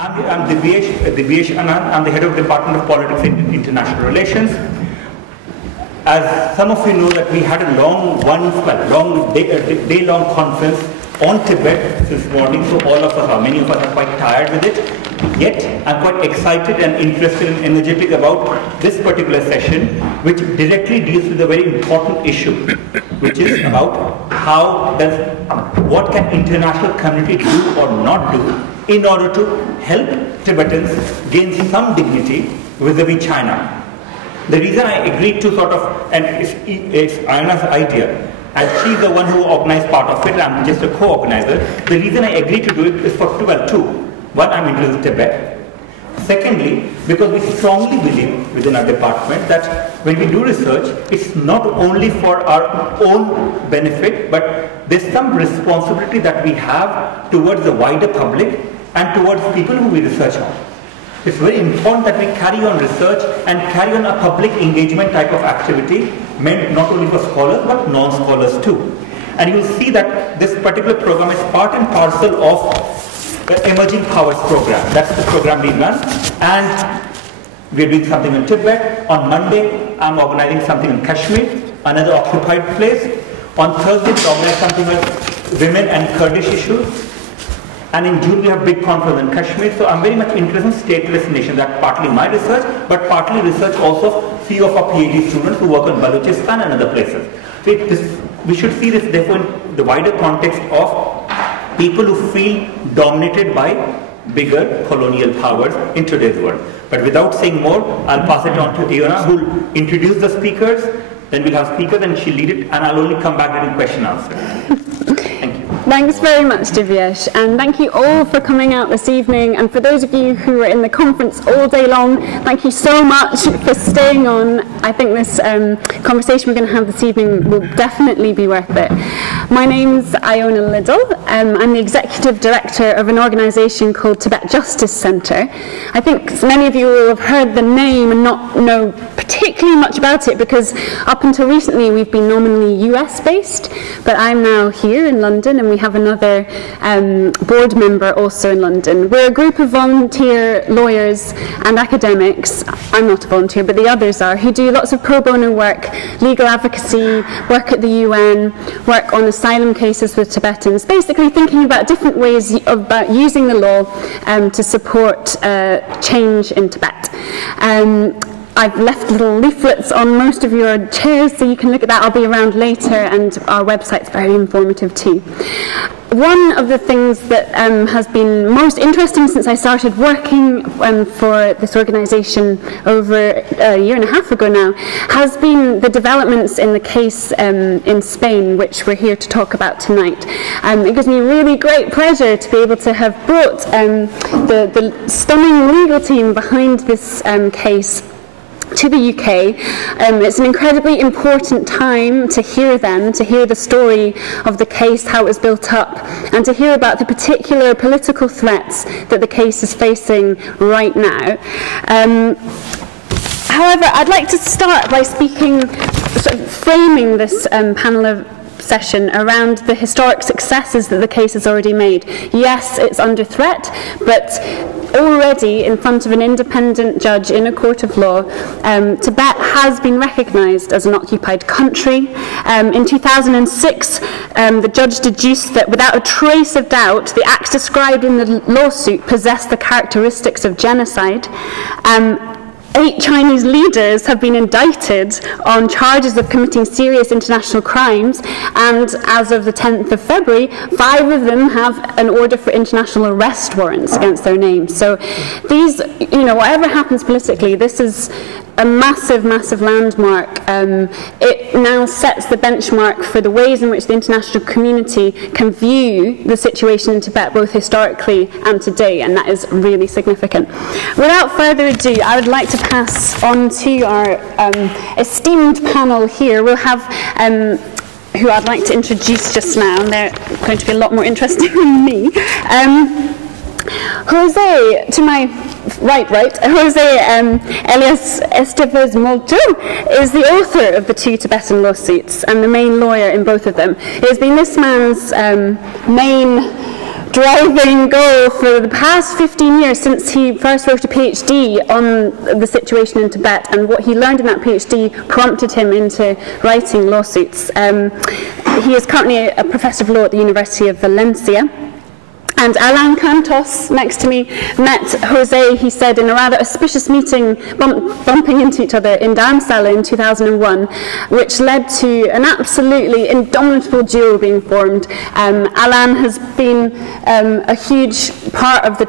I'm Divyesh Anand. I'm the head of Department of Politics and International Relations. As some of you know, that we had a day-long conference on Tibet this morning, so many of us are quite tired with it. Yet, I'm quite excited and interested and energetic about this particular session, which directly deals with a very important issue, which is about what can international community do or not do in order to help Tibetans gain some dignity vis-a-vis China. The reason I agreed to and it's Ayana's idea, and she's the one who organized part of it, I'm just a co-organizer. The reason I agreed to do it is for two. One, I'm interested in Tibet. Secondly, because we strongly believe within our department that when we do research, it's not only for our own benefit, but there's some responsibility that we have towards the wider public and towards people who we research on. It's very important that we carry on research and carry on a public engagement type of activity meant not only for scholars but non-scholars too. And you'll see that this particular program is part and parcel of the Emerging Powers program. That's the program we run. And we're doing something in Tibet. On Monday, I'm organizing something in Kashmir, another occupied place. On Thursday, we organize something with women and Kurdish issues. And in June, we have a big conference in Kashmir. So I'm very much interested in stateless nations. That's partly my research, but partly research also of few of our PhD students who work in Balochistan and other places. So we should see this therefore in the wider context of people who feel dominated by bigger colonial powers in today's world. But without saying more, I'll pass it on to Ayana, who will introduce the speakers. Then we'll have speakers and she'll lead it, and I'll only come back and question answer. Thanks very much, Divyesh, and thank you all for coming out this evening, and for those of you who are in the conference all day long, thank you so much for staying on. I think this conversation we're going to have this evening will definitely be worth it. My name's Iona Liddell. I'm the Executive Director of an organisation called Tibet Justice Centre. I think many of you will have heard the name and not know particularly much about it, because up until recently we've been nominally US based, but I'm now here in London, and we have another board member also in London. We're a group of volunteer lawyers and academics, I'm not a volunteer but the others are, who do lots of pro bono work, legal advocacy, work at the UN, work on asylum cases with Tibetans, basically thinking about different ways about using the law to support change in Tibet. I've left little leaflets on most of your chairs, so you can look at that. I'll be around later, and our website's very informative too. One of the things that has been most interesting since I started working for this organisation over a year and a half ago now has been the developments in the case in Spain, which we're here to talk about tonight. It gives me really great pleasure to be able to have brought the stunning legal team behind this case to the UK. It's an incredibly important time to hear them, to hear the story of the case, how it was built up, and to hear about the particular political threats that the case is facing right now. However, I'd like to start by framing this panel session around the historic successes that the case has already made. Yes, it's under threat, but already in front of an independent judge in a court of law, Tibet has been recognised as an occupied country. In 2006, the judge deduced that without a trace of doubt, the acts described in the lawsuit possess the characteristics of genocide. 8 Chinese leaders have been indicted on charges of committing serious international crimes, and as of the 10th of February, 5 of them have an order for international arrest warrants against their names. So these, whatever happens politically, this is a massive, massive landmark. It now sets the benchmark for the ways in which the international community can view the situation in Tibet, both historically and today, and that is really significant. Without further ado, I would like to pass on to our esteemed panel here. We'll have who I'd like to introduce just now, and they're going to be a lot more interesting than me. Jose, to my right, Jose Elias Esteve Molto is the author of the 2 Tibetan lawsuits and the main lawyer in both of them. It has been this man's main driving goal for the past 15 years since he first wrote a PhD on the situation in Tibet, and what he learned in that PhD prompted him into writing lawsuits. He is currently a professor of law at the University of Valencia. And Alain Cantos, next to me, met Jose, he said, in a rather auspicious meeting, bumping into each other in Dharamsala in 2001, which led to an absolutely indomitable duo being formed. Alain has been a huge part of the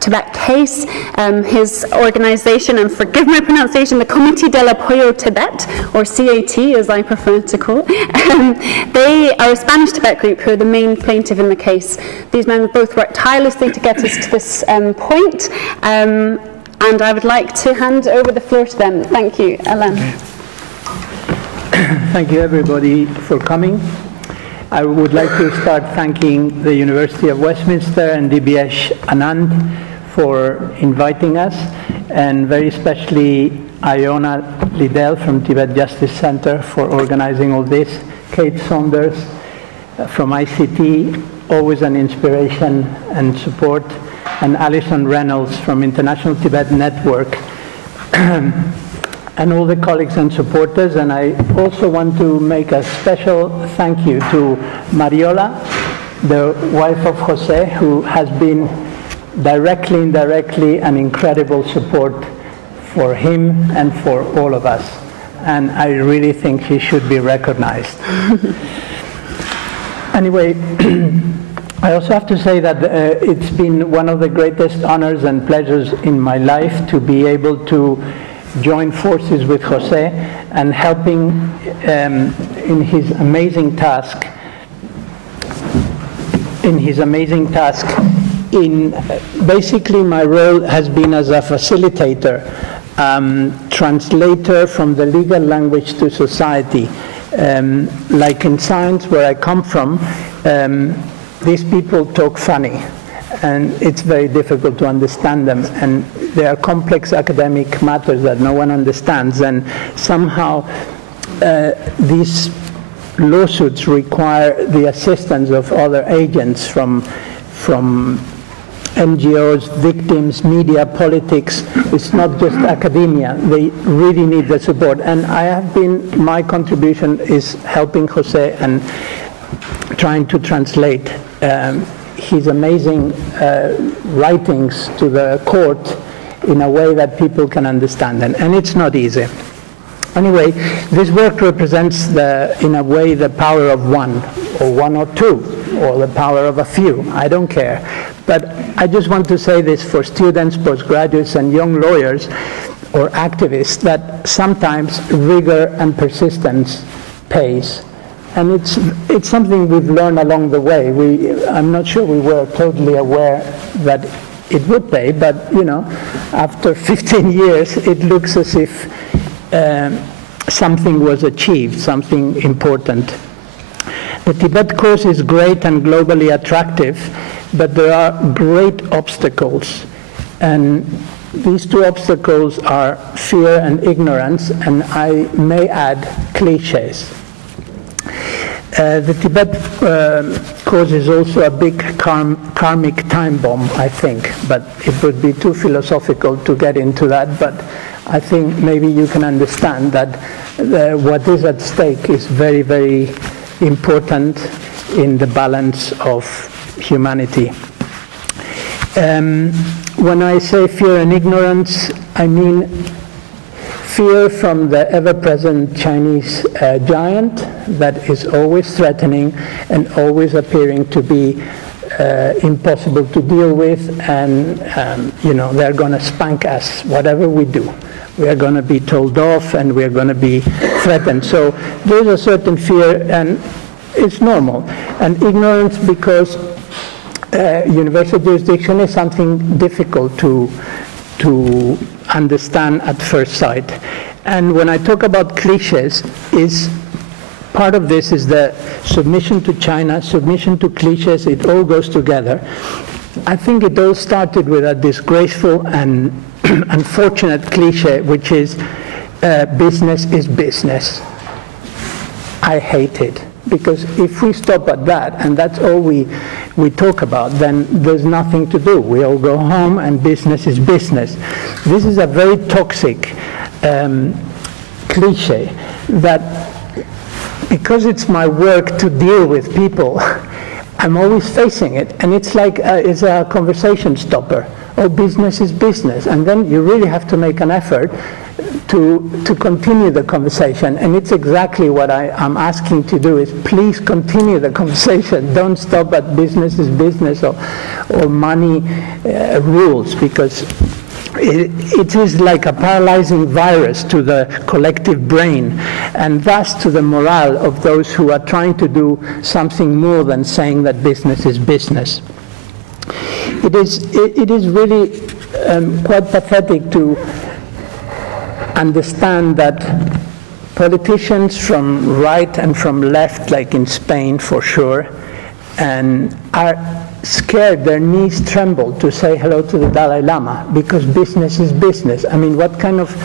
Tibet case. His organization, and forgive my pronunciation, the Comité del Apoyo Tibet, or CAT as I prefer to call it, they are a Spanish Tibet group who are the main plaintiff in the case. These men both worked tirelessly to get us to this point, and I would like to hand over the floor to them. Thank you, Alain. Thank you, everybody, for coming. I would like to start thanking the University of Westminster and DBS Anand for inviting us, and very especially Iona Liddell from Tibet Justice Center for organizing all this, Kate Saunders from ICT, always an inspiration and support, and Alison Reynolds from International Tibet Network, and all the colleagues and supporters. And I also want to make a special thank you to Mariola, the wife of Jose, who has been directly, indirectly, an incredible support for him and for all of us. And I really think she should be recognized. Anyway, I also have to say that it's been one of the greatest honors and pleasures in my life to be able to join forces with Jose and helping in his amazing task. Basically, my role has been as a facilitator, translator from the legal language to society. Like in science, where I come from, these people talk funny, and it's very difficult to understand them, and they are complex academic matters that no one understands, and somehow these lawsuits require the assistance of other agents from NGOs, victims, media, politics. It's not just academia. They really need the support. And my contribution is helping Jose and trying to translate his amazing writings to the court in a way that people can understand. And it's not easy. Anyway, this work represents, in a way, the power of one or two, or the power of a few. I don't care. But I just want to say this for students, postgraduates, and young lawyers or activists, that sometimes rigor and persistence pays. And it's something we've learned along the way. I'm not sure we were totally aware that it would pay, but after 15 years, it looks as if something was achieved, something important. The Tibet cause is great and globally attractive, but there are great obstacles. And these two obstacles are fear and ignorance, and I may add cliches. The Tibet cause is also a big karmic time bomb, I think, but it would be too philosophical to get into that. But I think maybe you can understand that what is at stake is very, very important in the balance of humanity. When I say fear and ignorance, I mean fear from the ever-present Chinese giant that is always threatening and always appearing to be impossible to deal with, and they're going to spank us whatever we do. We are going to be told off, and we are going to be threatened. So there's a certain fear, and it's normal. And ignorance, because universal jurisdiction is something difficult to understand at first sight. And when I talk about cliches, part of this is the submission to China, submission to cliches. It all goes together. I think it all started with a disgraceful and unfortunate cliche, which is business is business. I hate it. Because if we stop at that, and that's all we talk about, then there's nothing to do. We all go home and business is business. This is a very toxic cliche that, because it's my work to deal with people, I'm always facing it, and it's like it's a conversation stopper. Oh, business is business, and then you really have to make an effort to continue the conversation, and it's exactly what I'm asking to do, is please continue the conversation. Don't stop at business is business or money rules, because it is like a paralyzing virus to the collective brain, and thus to the morale of those who are trying to do something more than saying that business is business. It is really quite pathetic to understand that politicians from right and from left, like in Spain for sure, and are scared, their knees tremble to say hello to the Dalai Lama, because business is business. I mean, what kind of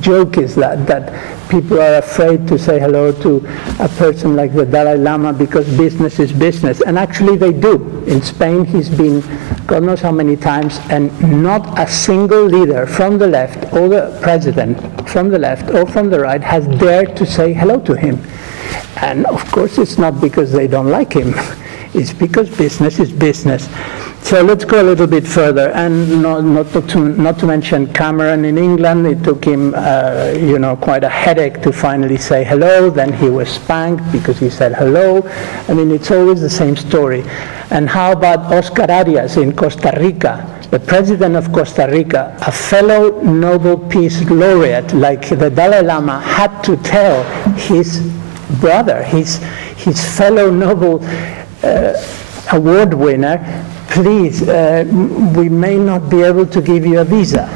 joke is that people are afraid to say hello to a person like the Dalai Lama because business is business? And actually they do. In Spain he's been God knows how many times, and not a single leader from the left, or the president from the left or from the right, has dared to say hello to him. And of course it's not because they don't like him. It's because business is business. So let's go a little bit further, and not to mention Cameron in England. It took him, quite a headache to finally say hello. Then he was spanked because he said hello. I mean, it's always the same story. And how about Oscar Arias in Costa Rica? The president of Costa Rica, a fellow Nobel Peace Laureate, like the Dalai Lama, had to tell his brother, his fellow Nobel award winner, please, we may not be able to give you a visa.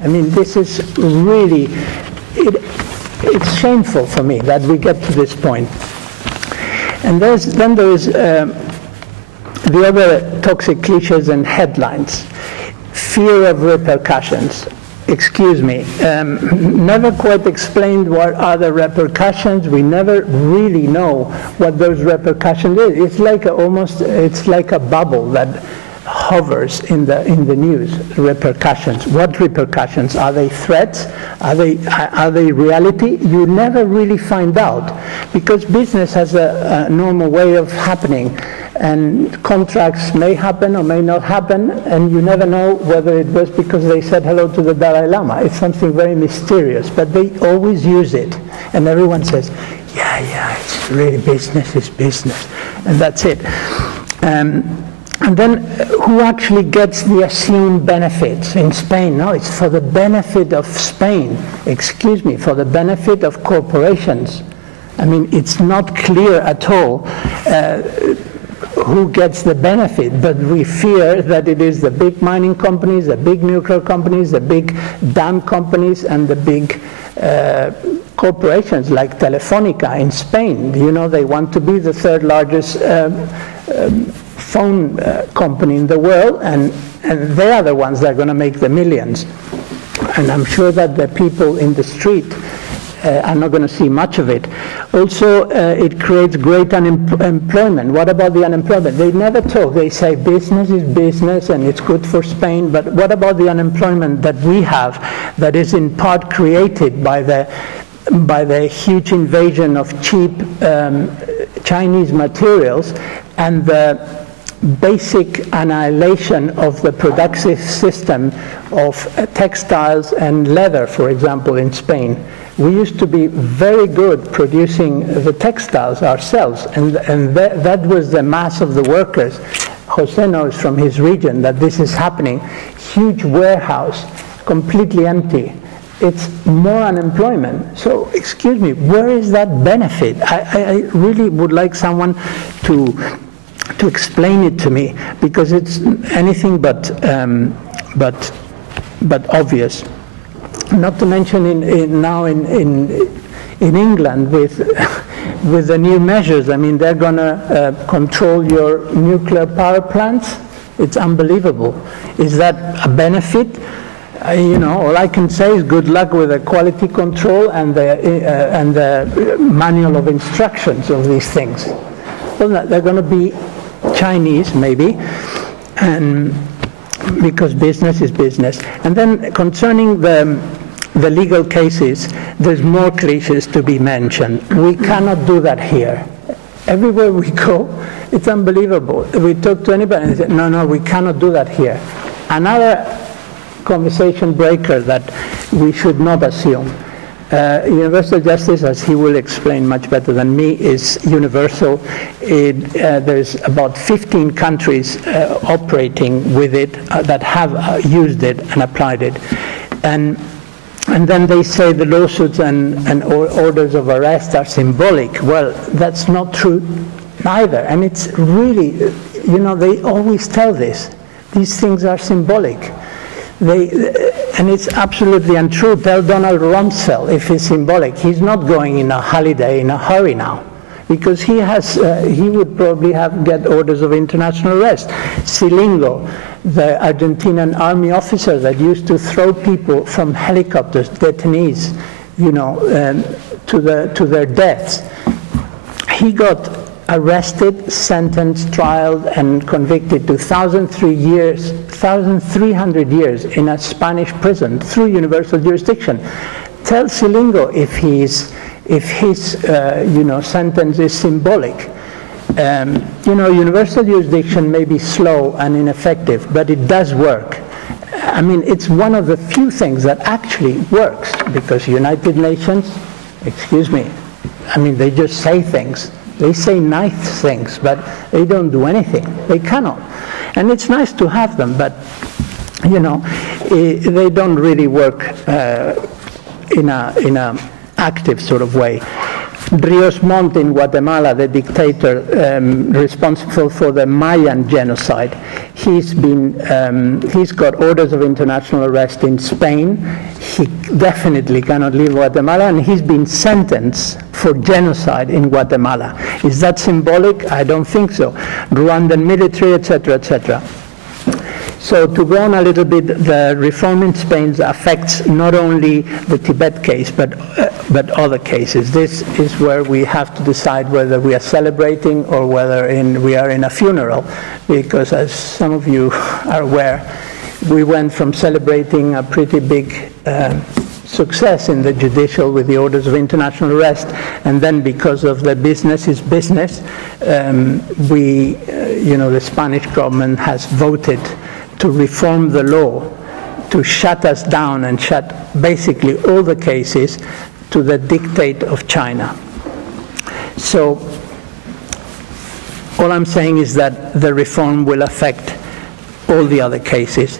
I mean, this is really, it's shameful for me that we get to this point. And then there is the other toxic cliches and headlines. Fear of repercussions. Excuse me, never quite explained what are the repercussions. We never really know what those repercussions is. It's like it's like a bubble that hovers in the news. Repercussions. What repercussions? Are they threats? Are they reality? You never really find out, because business has a normal way of happening. And contracts may happen or may not happen, and you never know whether it was because they said hello to the Dalai Lama. It's something very mysterious, but they always use it. And everyone says, yeah, it's really business is business. And that's it. And then who actually gets the assumed benefits in Spain? No, it's for the benefit of Spain. Excuse me, for the benefit of corporations. I mean, it's not clear at all who gets the benefit, but we fear that it is the big mining companies, the big nuclear companies, the big dam companies, and the big corporations like Telefonica in Spain. You know, they want to be the third largest phone company in the world, and they are the ones that are going to make the millions. And I'm sure that the people in the street are not going to see much of it. Also, it creates great unemployment. What about the unemployment? They never talk. They say business is business and it's good for Spain, but what about the unemployment that we have, that is in part created by the huge invasion of cheap Chinese materials and the basic annihilation of the productive system of textiles and leather, for example, in Spain. We used to be very good producing the textiles ourselves, and that was the mass of the workers. Jose knows from his region that this is happening. Huge warehouse, completely empty. It's more unemployment. So, excuse me, where is that benefit? I really would like someone to explain it to me, because it's anything but obvious. Not to mention now in England with the new measures. I mean, they're going to control your nuclear power plants. It's unbelievable. Is that a benefit? all I can say is good luck with the quality control and the manual of instructions of these things. Well, they're going to be Chinese, maybe, and because business is business. And then concerning the legal cases, there's more cliches to be mentioned. We cannot do that here. Everywhere we go, it's unbelievable. We talk to anybody and they say, no, we cannot do that here. Another conversation breaker that we should not assume. Universal justice, as he will explain much better than me, is universal. There's about 15 countries operating with it that have used it and applied it. And then they say the lawsuits and orders of arrest are symbolic. Well, that's not true either. And it's really, they always tell this. These things are symbolic. And it's absolutely untrue. Tell Donald Rumsfeld if it's symbolic. He's not going in a holiday in a hurry now, because he would probably get orders of international arrest. Silingo, the Argentinian army officer that used to throw people from helicopters, detainees, to their deaths. He got arrested, sentenced, trialed, and convicted to 1,300 years in a Spanish prison through universal jurisdiction. Tell Silingo if his sentence is symbolic. Universal jurisdiction may be slow and ineffective, but it does work. I mean, it's one of the few things that actually works, because United Nations, they just say things. They say nice things, but they don't do anything. They cannot. And it's nice to have them, but, they don't really work in a active sort of way. Rios Montt in Guatemala, the dictator responsible for the Mayan genocide, he's got orders of international arrest in Spain. He definitely cannot leave Guatemala, and he's been sentenced for genocide in Guatemala. Is that symbolic? I don't think so. Rwandan military, etc., etc. So to go on a little bit, the reform in Spain affects not only the Tibet case, but other cases. This is where we have to decide whether we are celebrating or whether we are in a funeral, because as some of you are aware, we went from celebrating a pretty big success in the judicial with the orders of international arrest, and then because of the business is business, the Spanish government has voted to reform the law, to shut us down and shut basically all the cases to the dictate of China. So all I'm saying is that the reform will affect all the other cases.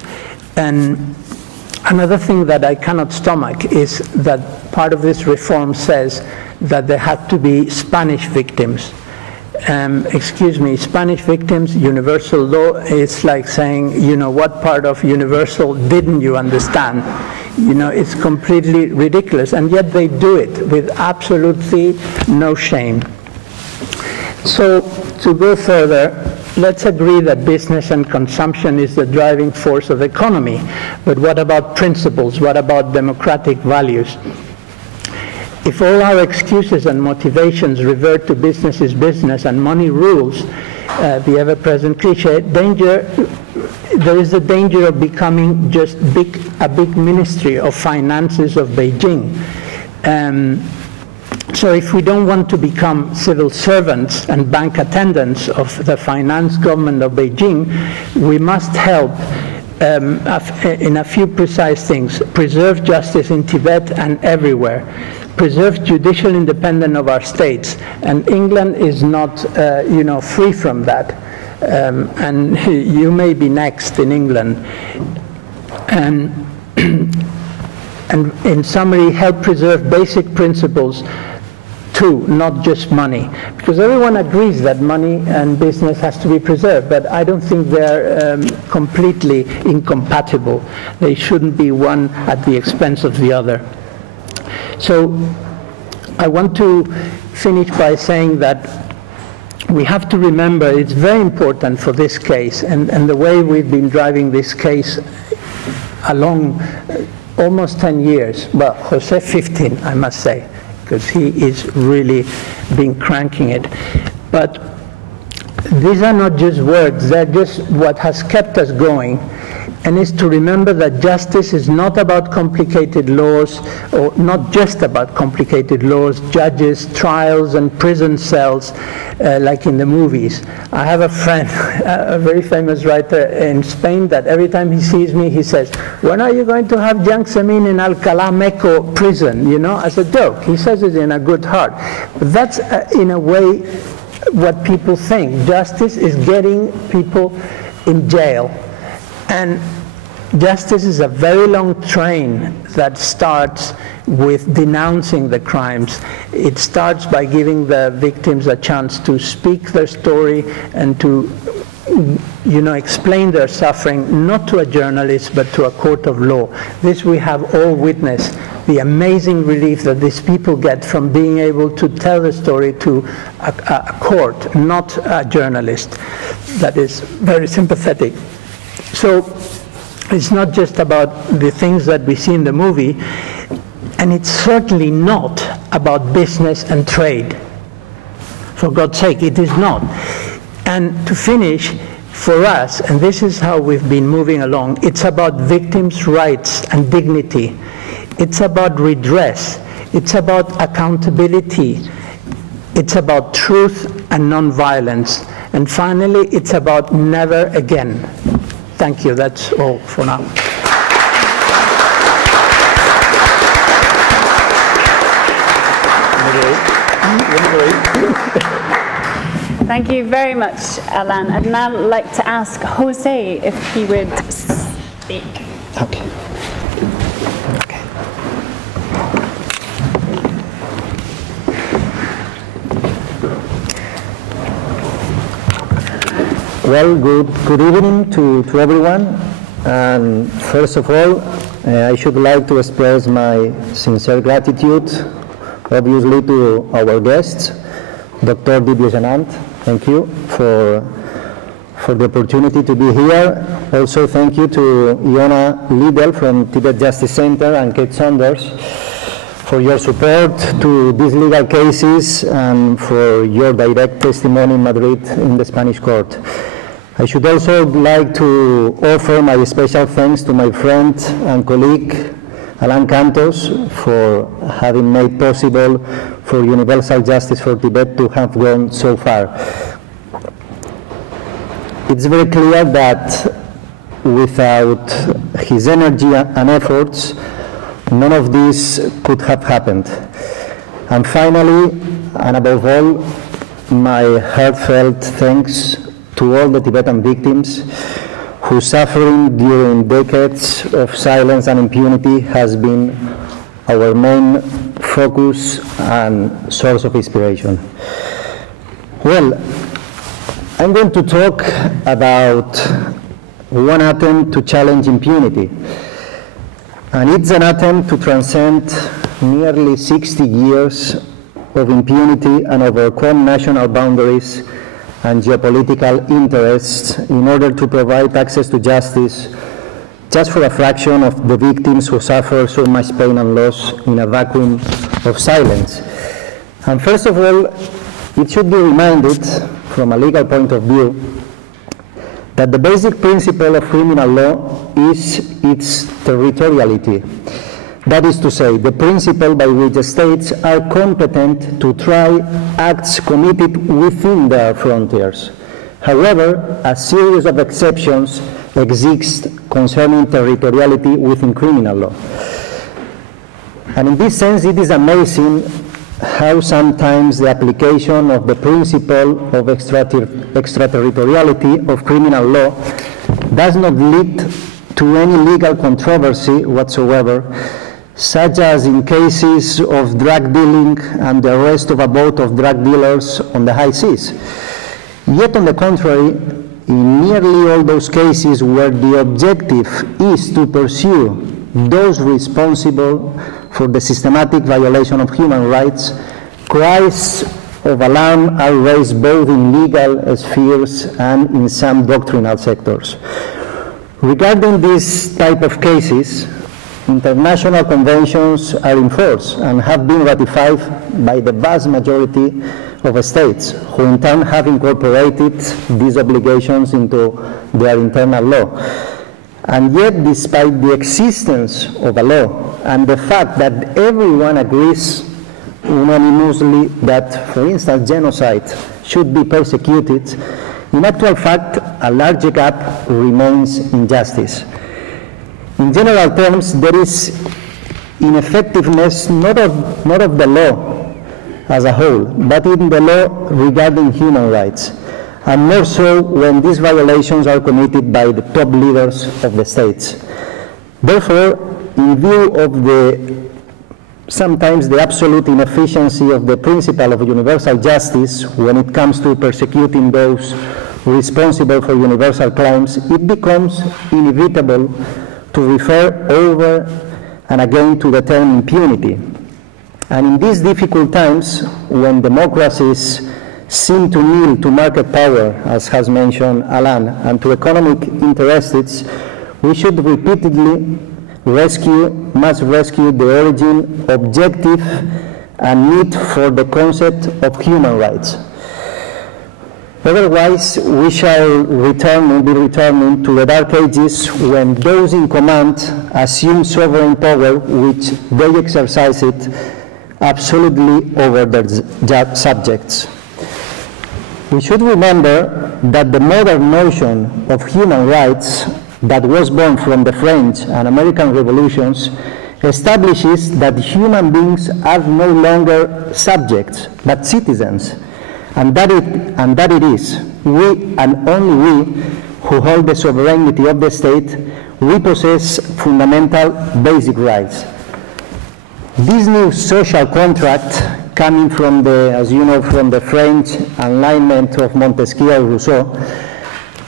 And another thing that I cannot stomach is that part of this reform says that there have to be Spanish victims. Spanish victims, universal law, it's like saying, what part of universal didn't you understand? It's completely ridiculous, and yet they do it with absolutely no shame. So, to go further, let's agree that business and consumption is the driving force of the economy, but what about principles? What about democratic values? If all our excuses and motivations revert to business is business and money rules, the ever-present cliche, there is the danger of becoming just a big ministry of finances of Beijing. So if we don't want to become civil servants and bank attendants of the finance government of Beijing, we must help in a few precise things: preserve justice in Tibet and everywhere, preserve judicial independence of our states, and England is not, free from that. And you may be next in England. And in summary, help preserve basic principles too, not just money. Because everyone agrees that money and business has to be preserved, but I don't think they're completely incompatible. They shouldn't be one at the expense of the other. So I want to finish by saying that we have to remember it's very important for this case, and the way we've been driving this case a long, almost 10 years, but Jose 15, I must say, because he is really been cranking it. But these are not just words, they're just what has kept us going, and is to remember that justice is not about complicated laws, or not just about complicated laws, judges, trials, and prison cells, like in the movies. I have a friend, a very famous writer in Spain, that every time he sees me, he says, "When are you going to have Jiang Zemin in Alcalá Meco prison?" You know, as a joke. He says it in a good heart. But that's, in a way, what people think. Justice is getting people in jail. And justice is a very long train that starts with denouncing the crimes. It starts by giving the victims a chance to speak their story and to, you know, explain their suffering, not to a journalist, but to a court of law. This we have all witnessed, the amazing relief that these people get from being able to tell the story to a court, not a journalist. That is very sympathetic. So it's not just about the things that we see in the movie, and it's certainly not about business and trade. For God's sake, it is not. And to finish, for us, and this is how we've been moving along, it's about victims' rights and dignity. It's about redress. It's about accountability. It's about truth and non-violence. And finally, it's about never again. Thank you. That's all for now. Thank you very much, Alan. I'd now like to ask Jose if he would speak. Okay. Well, good evening to everyone. And first of all, I should like to express my sincere gratitude, obviously, to our guests, Dr. Divya. Thank you for the opportunity to be here. Also, thank you to Iona Liddell from Tibet Justice Center and Kate Saunders for your support to these legal cases and for your direct testimony in Madrid in the Spanish court. I should also like to offer my special thanks to my friend and colleague, Alan Cantos, for having made possible for universal justice for Tibet to have gone so far. It's very clear that without his energy and efforts, none of this could have happened. And finally, and above all, my heartfelt thanks to all the Tibetan victims whose suffering during decades of silence and impunity has been our main focus and source of inspiration. Well, I'm going to talk about one attempt to challenge impunity. And it's an attempt to transcend nearly 60 years of impunity and overcome national boundaries and geopolitical interests in order to provide access to justice just for a fraction of the victims who suffer so much pain and loss in a vacuum of silence. And first of all, it should be reminded, from a legal point of view, that the basic principle of criminal law is its territoriality. That is to say, the principle by which states are competent to try acts committed within their frontiers. However, a series of exceptions exist concerning territoriality within criminal law. And in this sense, it is amazing how sometimes the application of the principle of extraterritoriality of criminal law does not lead to any legal controversy whatsoever, such as in cases of drug dealing and the arrest of a boat of drug dealers on the high seas. Yet, on the contrary, in nearly all those cases where the objective is to pursue those responsible for the systematic violation of human rights, cries of alarm are raised both in legal spheres and in some doctrinal sectors. Regarding this type of cases, international conventions are in force and have been ratified by the vast majority of states, who in turn have incorporated these obligations into their internal law. And yet, despite the existence of a law and the fact that everyone agrees unanimously that, for instance, genocide should be persecuted, in actual fact, a large gap remains in justice. In general terms, there is ineffectiveness not of the law as a whole, but in the law regarding human rights, and more so when these violations are committed by the top leaders of the states. Therefore, in view of sometimes the absolute inefficiency of the principle of universal justice when it comes to persecuting those responsible for universal crimes, it becomes inevitable to refer over and again to the term impunity. And in these difficult times, when democracies seem to kneel to market power, as has mentioned Alan, and to economic interests, we should repeatedly must rescue the origin, objective, and need for the concept of human rights. Otherwise, we will be returning to the dark ages when those in command assume sovereign power, which they exercise it absolutely over their subjects. We should remember that the modern notion of human rights that was born from the French and American revolutions establishes that human beings are no longer subjects, but citizens, and that it is we and only we who hold the sovereignty of the state, we possess fundamental basic rights. This new social contract, coming from the, as you know, from the French alignment of Montesquieu and Rousseau,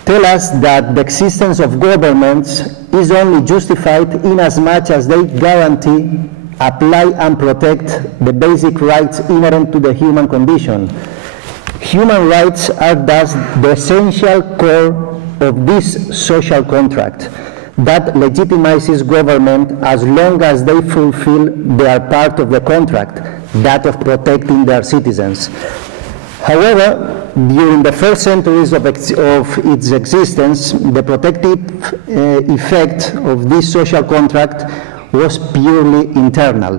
tell us that the existence of governments is only justified in as much as they guarantee, apply and protect the basic rights inherent to the human condition. Human rights are thus the essential core of this social contract that legitimizes government as long as they fulfill their part of the contract, that of protecting their citizens. However, during the first centuries of its existence, the protective effect of this social contract was purely internal.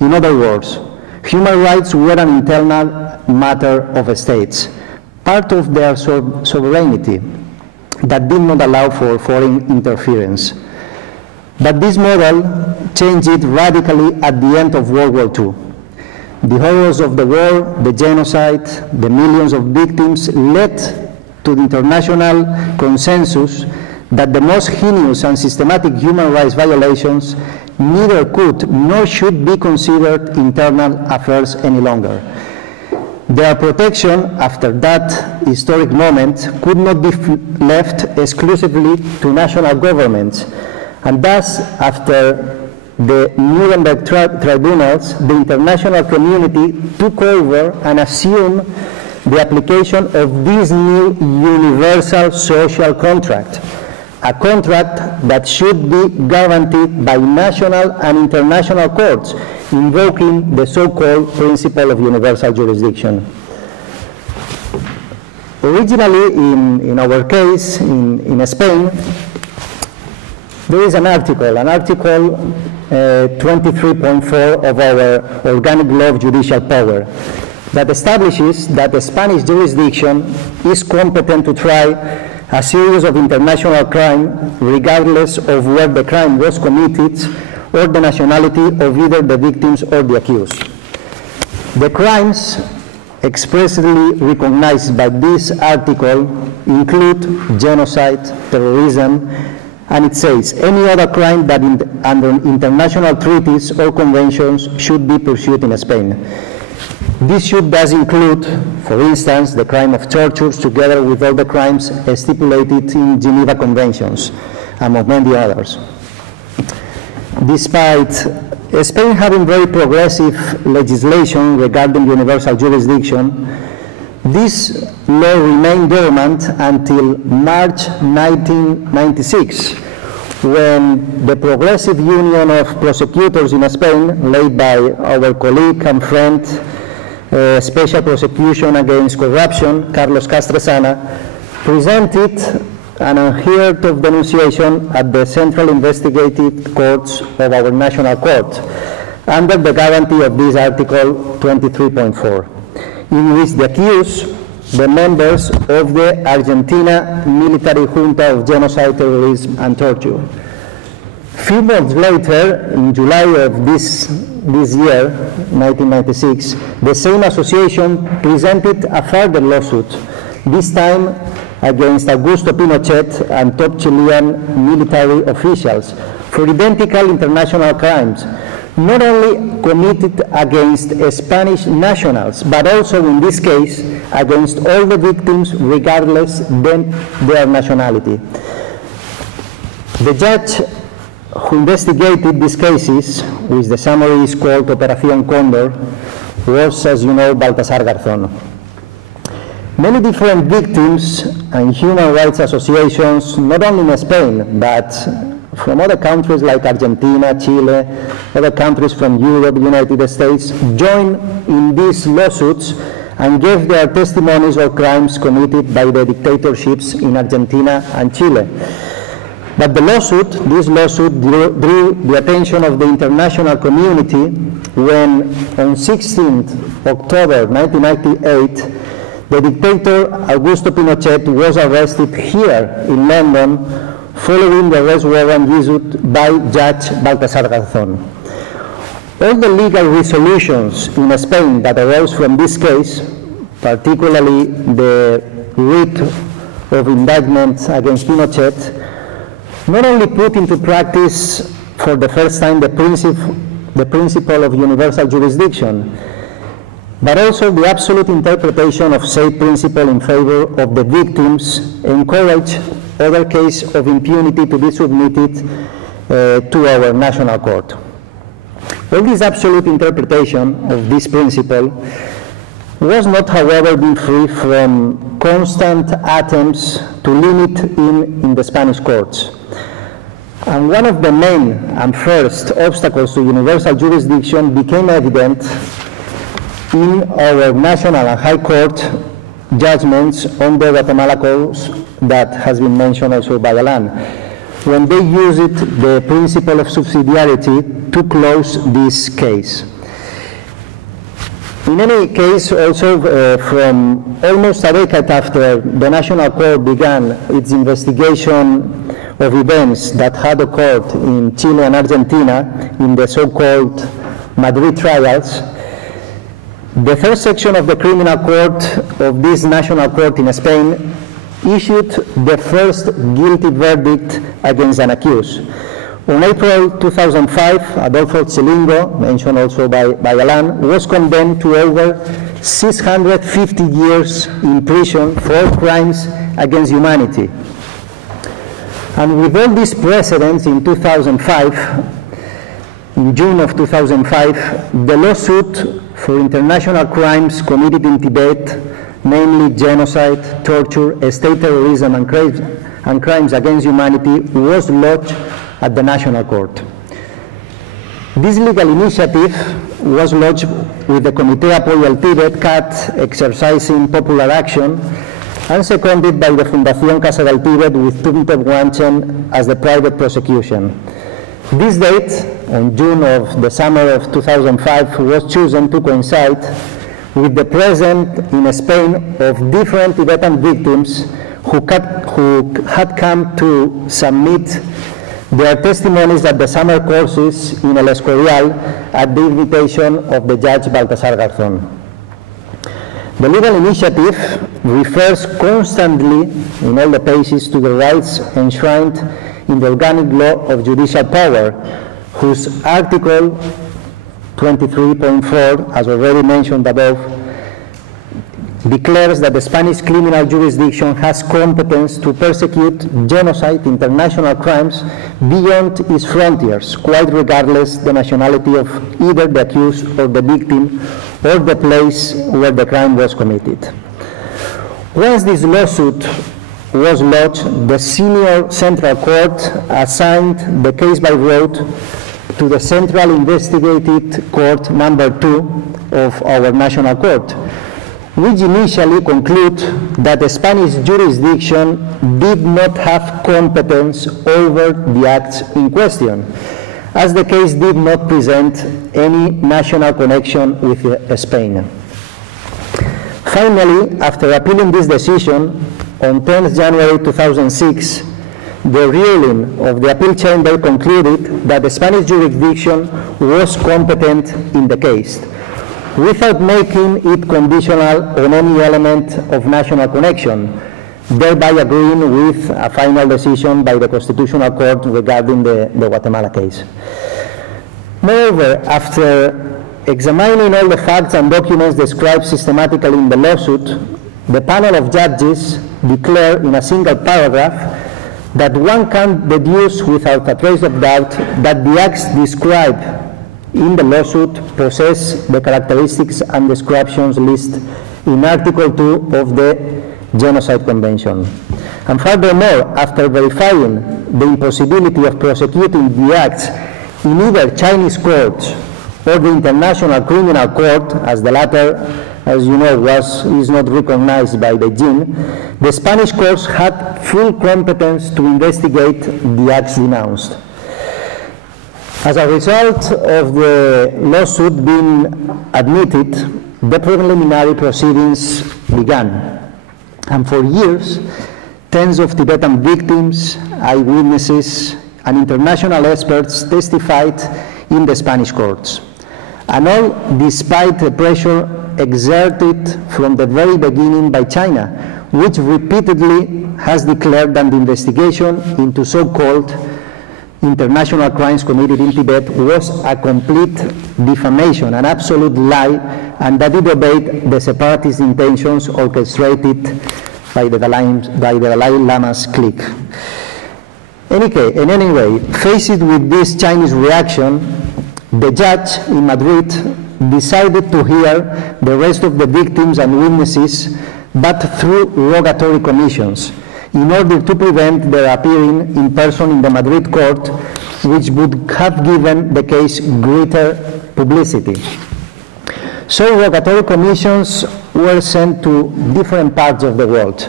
In other words, human rights were an internal matter of states, part of their sovereignty that did not allow for foreign interference. But this model changed radically at the end of World War II. The horrors of the war, the genocide, the millions of victims led to the international consensus that the most heinous and systematic human rights violations neither could nor should be considered internal affairs any longer. Their protection after that historic moment could not be left exclusively to national governments, and thus after the Nuremberg tribunals, the international community took over and assumed the application of this new universal social contract, a contract that should be guaranteed by national and international courts, invoking the so-called principle of universal jurisdiction. Originally, in our case, in Spain, there is an article 23.4 of our Organic Law of Judicial Power that establishes that the Spanish jurisdiction is competent to try a series of international crime regardless of where the crime was committed or the nationality of either the victims or the accused. The crimes expressly recognized by this article include genocide, terrorism, and it says any other crime that under international treaties or conventions should be pursued in Spain. This should thus include, for instance, the crime of tortures together with all the crimes stipulated in Geneva Conventions, among many others. Despite Spain having very progressive legislation regarding universal jurisdiction, this law remained dormant until March 1996, when the Progressive Union of Prosecutors in Spain, led by our colleague and friend, Special Prosecution Against Corruption, Carlos Castresana, presented an unheard of denunciation at the Central Investigative Courts of our National Court, under the guarantee of this Article 23.4, in which they accuse the members of the Argentina military junta of genocide, terrorism, and torture. Few months later, in July of this year, 1996, the same association presented a further lawsuit, this time against Augusto Pinochet and top Chilean military officials for identical international crimes, not only committed against Spanish nationals, but also in this case against all the victims regardless of their nationality. The judge who investigated these cases, which the summary is called Operación Cóndor, was, as you know, Baltasar Garzón. Many different victims and human rights associations, not only in Spain, but from other countries like Argentina, Chile, other countries from Europe, United States, joined in these lawsuits and gave their testimonies of crimes committed by the dictatorships in Argentina and Chile. But this lawsuit drew the attention of the international community when on 16th October 1998, the dictator Augusto Pinochet was arrested here in London following the arrest warrant issued by Judge Baltasar Garzón. All the legal resolutions in Spain that arose from this case, particularly the writ of indictment against Pinochet, not only put into practice for the first time the principle of universal jurisdiction, but also the absolute interpretation of said principle in favor of the victims, encourage other cases of impunity to be submitted to our national court. All this absolute interpretation of this principle was not, however, been free from constant attempts to limit in the Spanish courts. And one of the main and first obstacles to universal jurisdiction became evident in our national and high court judgments on the Guatemala cause that has been mentioned also by Alan, when they used the principle of subsidiarity to close this case. In any case, also from almost a decade after the National Court began its investigation of events that had occurred in Chile and Argentina in the so-called Madrid trials, the first section of the criminal court of this national court in Spain issued the first guilty verdict against an accused. On April 2005, Adolfo Tselingo, mentioned also by Alan, was condemned to over 650 years in prison for crimes against humanity. And with all these precedents in 2005, in June of 2005, the lawsuit for international crimes committed in Tibet, namely genocide, torture, state terrorism, and crimes against humanity, was lodged at the National Court. This legal initiative was lodged with the Comité Apoyo al Tibet, CAT, exercising popular action, and seconded by the Fundación Casa del Tibet with Tumtep Wanchen as the private prosecution. This date, on June of the summer of 2005, was chosen to coincide with the presence in Spain of different Tibetan victims who had come to submit their testimonies at the summer courses in El Escorial at the invitation of the Judge Baltasar Garzón. The legal initiative refers constantly in all the pages to the rights enshrined in the organic law of judicial power, whose Article 23.4, as already mentioned above, declares that the Spanish criminal jurisdiction has competence to persecute genocide, international crimes, beyond its frontiers, quite regardless the nationality of either the accused or the victim or the place where the crime was committed. Once this lawsuit was lodged, the senior central court assigned the case by rote to the Central Investigative Court number 2 of our national court, which initially concluded that the Spanish jurisdiction did not have competence over the acts in question, as the case did not present any national connection with Spain. Finally, after appealing this decision, on 10th January 2006, the ruling of the appeal chamber concluded that the Spanish jurisdiction was competent in the case, without making it conditional on any element of national connection, thereby agreeing with a final decision by the Constitutional Court regarding the Guatemala case. Moreover, after examining all the facts and documents described systematically in the lawsuit, the panel of judges declared in a single paragraph that one can deduce without a trace of doubt that the acts described in the lawsuit possess the characteristics and descriptions listed in Article 2 of the Genocide Convention. And furthermore, after verifying the impossibility of prosecuting the acts in either Chinese courts or the International Criminal Court, as the latter, as you know, is not recognized by Beijing, the Spanish courts had full competence to investigate the acts denounced. As a result of the lawsuit being admitted, the preliminary proceedings began. And for years, tens of Tibetan victims, eyewitnesses, and international experts testified in the Spanish courts. And all despite the pressure exerted from the very beginning by China, which repeatedly has declared that the investigation into so-called international crimes committed in Tibet was a complete defamation, an absolute lie, and that it obeyed the separatist intentions orchestrated by the Dalai Lama's clique. In any way, faced with this Chinese reaction, the judge in Madrid decided to hear the rest of the victims and witnesses, but through rogatory commissions, in order to prevent their appearing in person in the Madrid court, which would have given the case greater publicity. So rogatory commissions were sent to different parts of the world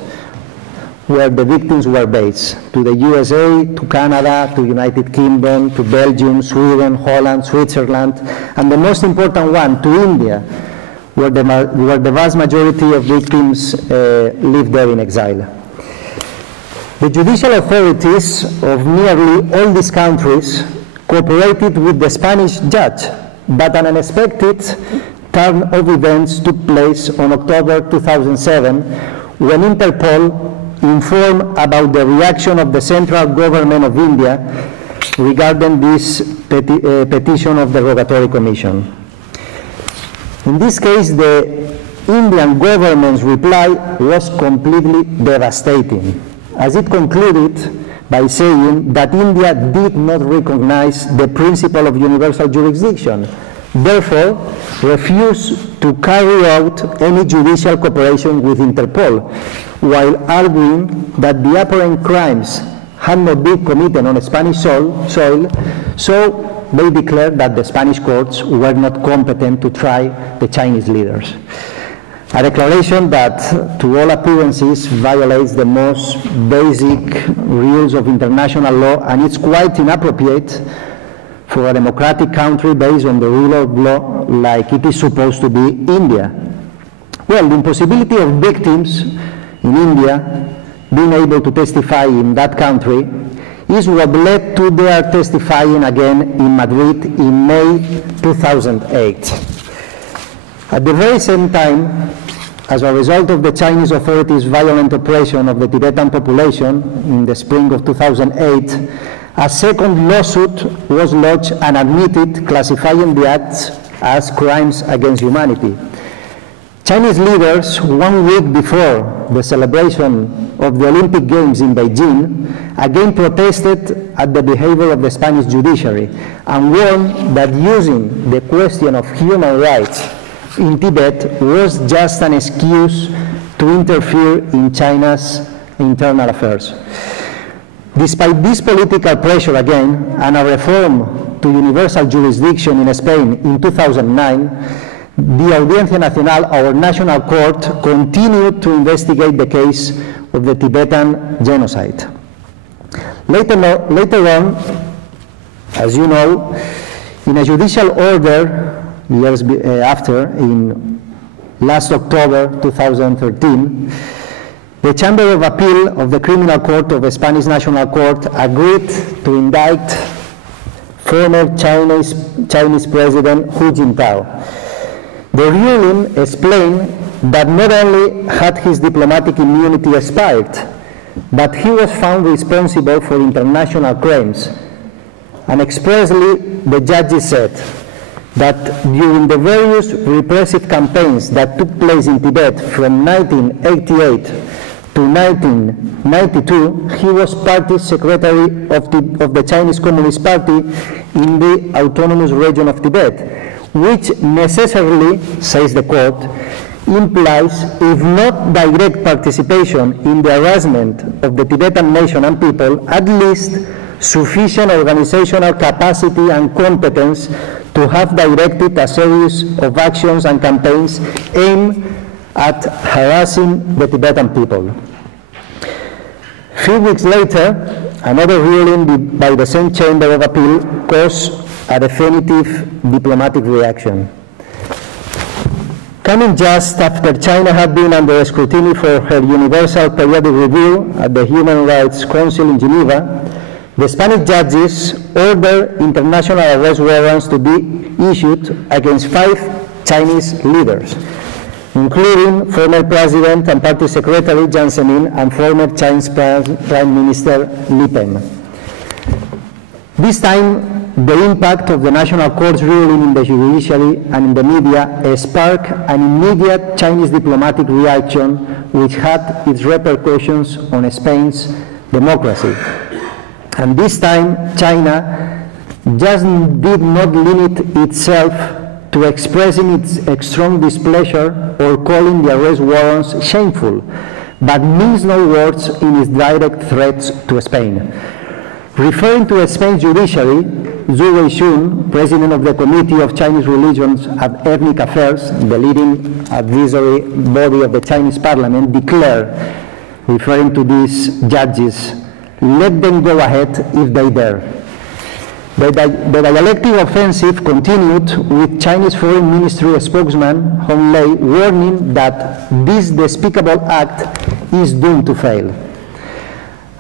where the victims were based, to the USA, to Canada, to United Kingdom, to Belgium, Sweden, Holland, Switzerland, and the most important one, to India, where the vast majority of victims live there in exile. The judicial authorities of nearly all these countries cooperated with the Spanish judge, but an unexpected turn of events took place on October 2007 when Interpol informed about the reaction of the central government of India regarding this petition of the Rogatory Commission. In this case, the Indian government's reply was completely devastating, as it concluded by saying that India did not recognize the principle of universal jurisdiction, therefore refused to carry out any judicial cooperation with Interpol, while arguing that the apparent crimes had not been committed on Spanish soil, so they declared that the Spanish courts were not competent to try the Chinese leaders. A declaration that, to all appearances, violates the most basic rules of international law, and it's quite inappropriate for a democratic country based on the rule of law like it is supposed to be India. Well, the impossibility of victims in India being able to testify in that country is what led to their testifying again in Madrid in May 2008. At the very same time, as a result of the Chinese authorities' violent oppression of the Tibetan population in the spring of 2008, a second lawsuit was lodged and admitted, classifying the acts as crimes against humanity. Chinese leaders, 1 week before the celebration of the Olympic Games in Beijing, again protested at the behavior of the Spanish judiciary and warned that using the question of human rights in Tibet was just an excuse to interfere in China's internal affairs. Despite this political pressure again, and a reform to universal jurisdiction in Spain in 2009, the Audiencia Nacional, our national court, continued to investigate the case of the Tibetan genocide. Later on, as you know, in a judicial order years after, in last October 2013, the Chamber of Appeal of the Criminal Court of the Spanish National Court agreed to indict former Chinese President Hu Jintao. The ruling explained that not only had his diplomatic immunity expired, but he was found responsible for international crimes. And expressly, the judges said that during the various repressive campaigns that took place in Tibet from 1988 to 1992, he was party secretary of the Chinese Communist Party in the autonomous region of Tibet, which necessarily, says the court, implies, if not direct participation in the harassment of the Tibetan nation and people, at least sufficient organizational capacity and competence to have directed a series of actions and campaigns aimed at harassing the Tibetan people. A few weeks later, another ruling by the same Chamber of Appeal caused a definitive diplomatic reaction. Coming just after China had been under scrutiny for her universal periodic review at the Human Rights Council in Geneva, the Spanish judges ordered international arrest warrants to be issued against 5 Chinese leaders, including former President and Party Secretary Jiang Zemin and former Chinese Prime Minister Li Peng. This time, the impact of the National Court's ruling in the judiciary and in the media sparked an immediate Chinese diplomatic reaction which had its repercussions on Spain's democracy. And this time, China just did not limit itself to expressing its strong displeasure or calling the arrest warrants shameful, but means no words in its direct threats to Spain. Referring to Spain's judiciary, Zhu Weishun, president of the Committee of Chinese Religions and Ethnic Affairs, the leading advisory body of the Chinese parliament, declared, referring to these judges, "Let them go ahead if they dare." The dialectic offensive continued, with Chinese Foreign Ministry spokesman Hong Lei warning that this despicable act is doomed to fail.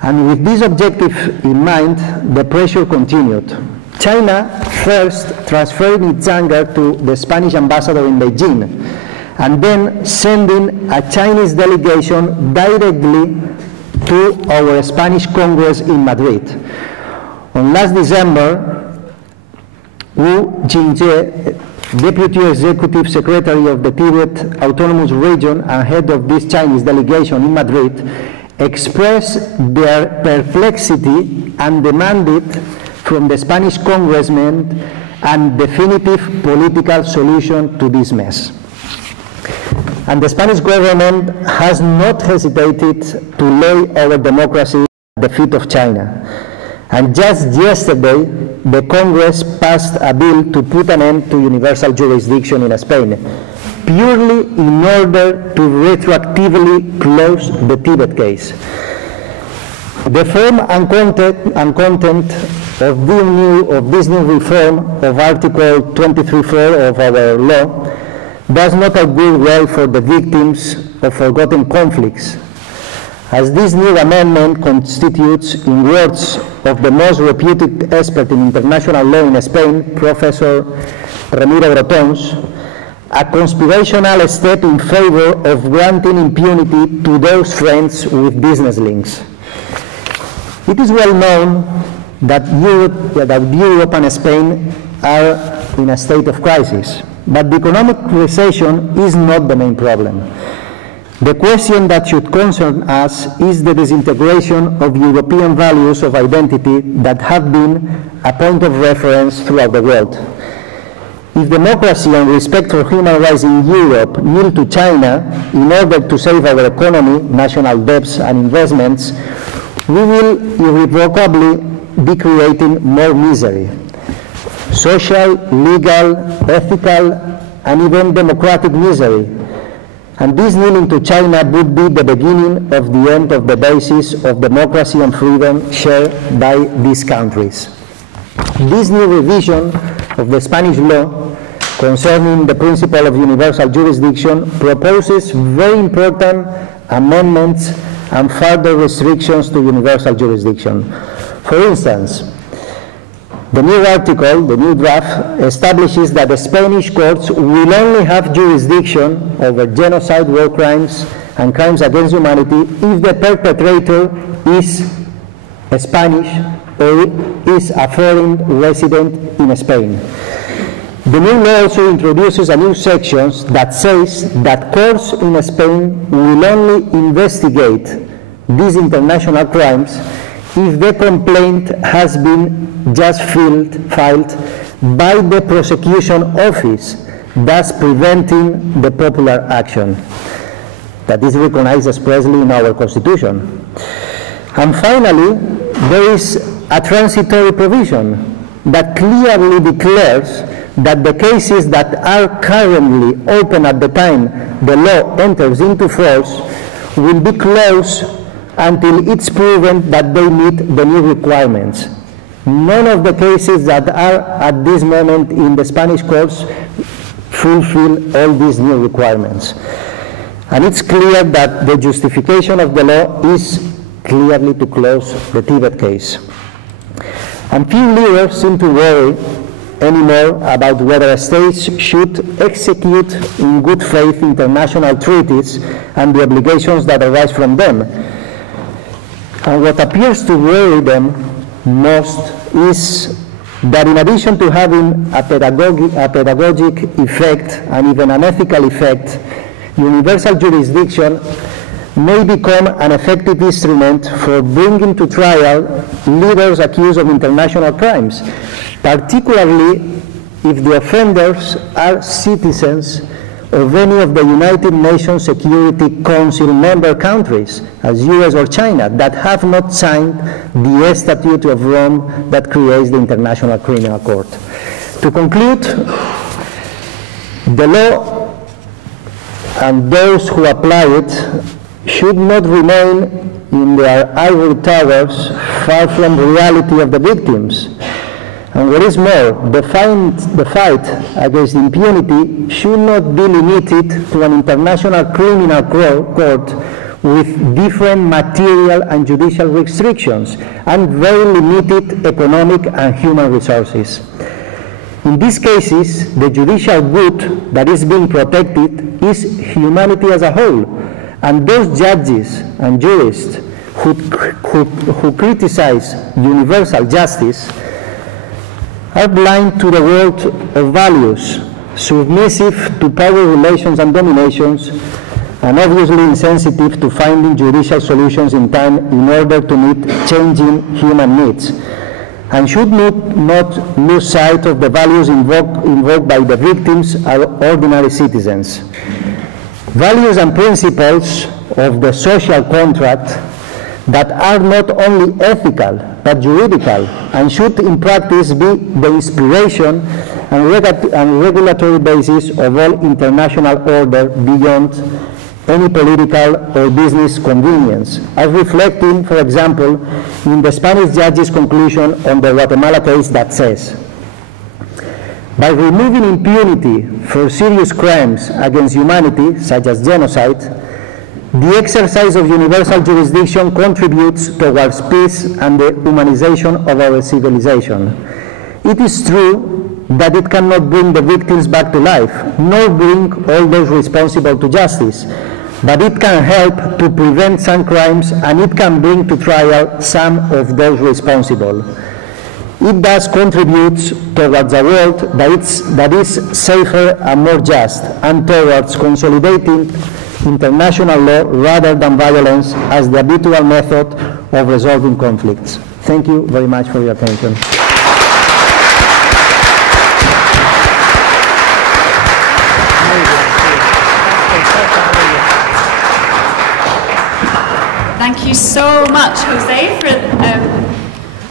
And with this objective in mind, the pressure continued. China first transferred its anger to the Spanish ambassador in Beijing, and then sending a Chinese delegation directly to our Spanish Congress in Madrid. On last December, Hu Jintao, Deputy Executive Secretary of the Tibet Autonomous Region and head of this Chinese delegation in Madrid, expressed their perplexity and demanded from the Spanish congressmen a definitive political solution to this mess. And the Spanish government has not hesitated to lay our democracy at the feet of China. And just yesterday, the Congress passed a bill to put an end to universal jurisdiction in Spain, purely in order to retroactively close the Tibet case. The form and content of this new reform of Article 23(4) of our law does not augur well for the victims of forgotten conflicts, as this new amendment constitutes, in words of the most reputed expert in international law in Spain, Professor Ramiro Brotons, a conspirational step in favor of granting impunity to those friends with business links. It is well known that Europe and Spain are in a state of crisis, but the economic recession is not the main problem. The question that should concern us is the disintegration of European values of identity that have been a point of reference throughout the world. If democracy and respect for human rights in Europe kneel to China in order to save our economy, national debts and investments, we will irrevocably be creating more misery. Social, legal, ethical, and even democratic misery. And this kneeling to China would be the beginning of the end of the basis of democracy and freedom shared by these countries. This new revision of the Spanish law concerning the principle of universal jurisdiction proposes very important amendments and further restrictions to universal jurisdiction. For instance, the new article, the new draft, establishes that the Spanish courts will only have jurisdiction over genocide, war crimes, and crimes against humanity if the perpetrator is Spanish or is a foreign resident in Spain. The new law also introduces a new section that says that courts in Spain will only investigate these international crimes if the complaint has been just filed by the prosecution office, thus preventing the popular action that is recognized expressly in our Constitution. And finally, there is a transitory provision that clearly declares that the cases that are currently open at the time the law enters into force will be closed until it's proven that they meet the new requirements. None of the cases that are at this moment in the Spanish courts fulfill all these new requirements. And it's clear that the justification of the law is clearly to close the Tibet case. And few leaders seem to worry anymore about whether states should execute in good faith international treaties and the obligations that arise from them. And what appears to worry them most is that in addition to having a pedagogic effect and even an ethical effect, universal jurisdiction may become an effective instrument for bringing to trial leaders accused of international crimes, particularly if the offenders are citizens of any of the United Nations Security Council member countries, as US or China, that have not signed the Statute of Rome that creates the International Criminal Court. To conclude, the law and those who apply it should not remain in their ivory towers far from the reality of the victims. And what is more, the fight against impunity should not be limited to an international criminal court with different material and judicial restrictions and very limited economic and human resources. In these cases, the judicial good that is being protected is humanity as a whole, and those judges and jurists who criticize universal justice are blind to the world of values, submissive to power relations and dominations, and obviously insensitive to finding judicial solutions in time in order to meet changing human needs, and should not lose sight of the values invoked by the victims or ordinary citizens. Values and principles of the social contract that are not only ethical but juridical and should in practice be the inspiration and regulatory basis of all international order beyond any political or business convenience, as reflecting, for example, in the Spanish judge's conclusion on the Guatemala case that says, by removing impunity for serious crimes against humanity, such as genocide, the exercise of universal jurisdiction contributes towards peace and the humanization of our civilization. It is true that it cannot bring the victims back to life, nor bring all those responsible to justice, but it can help to prevent some crimes and it can bring to trial some of those responsible. It thus contributes towards a world that is safer and more just, and towards consolidating international law rather than violence as the habitual method of resolving conflicts. Thank you very much for your attention. you so much, Jose, for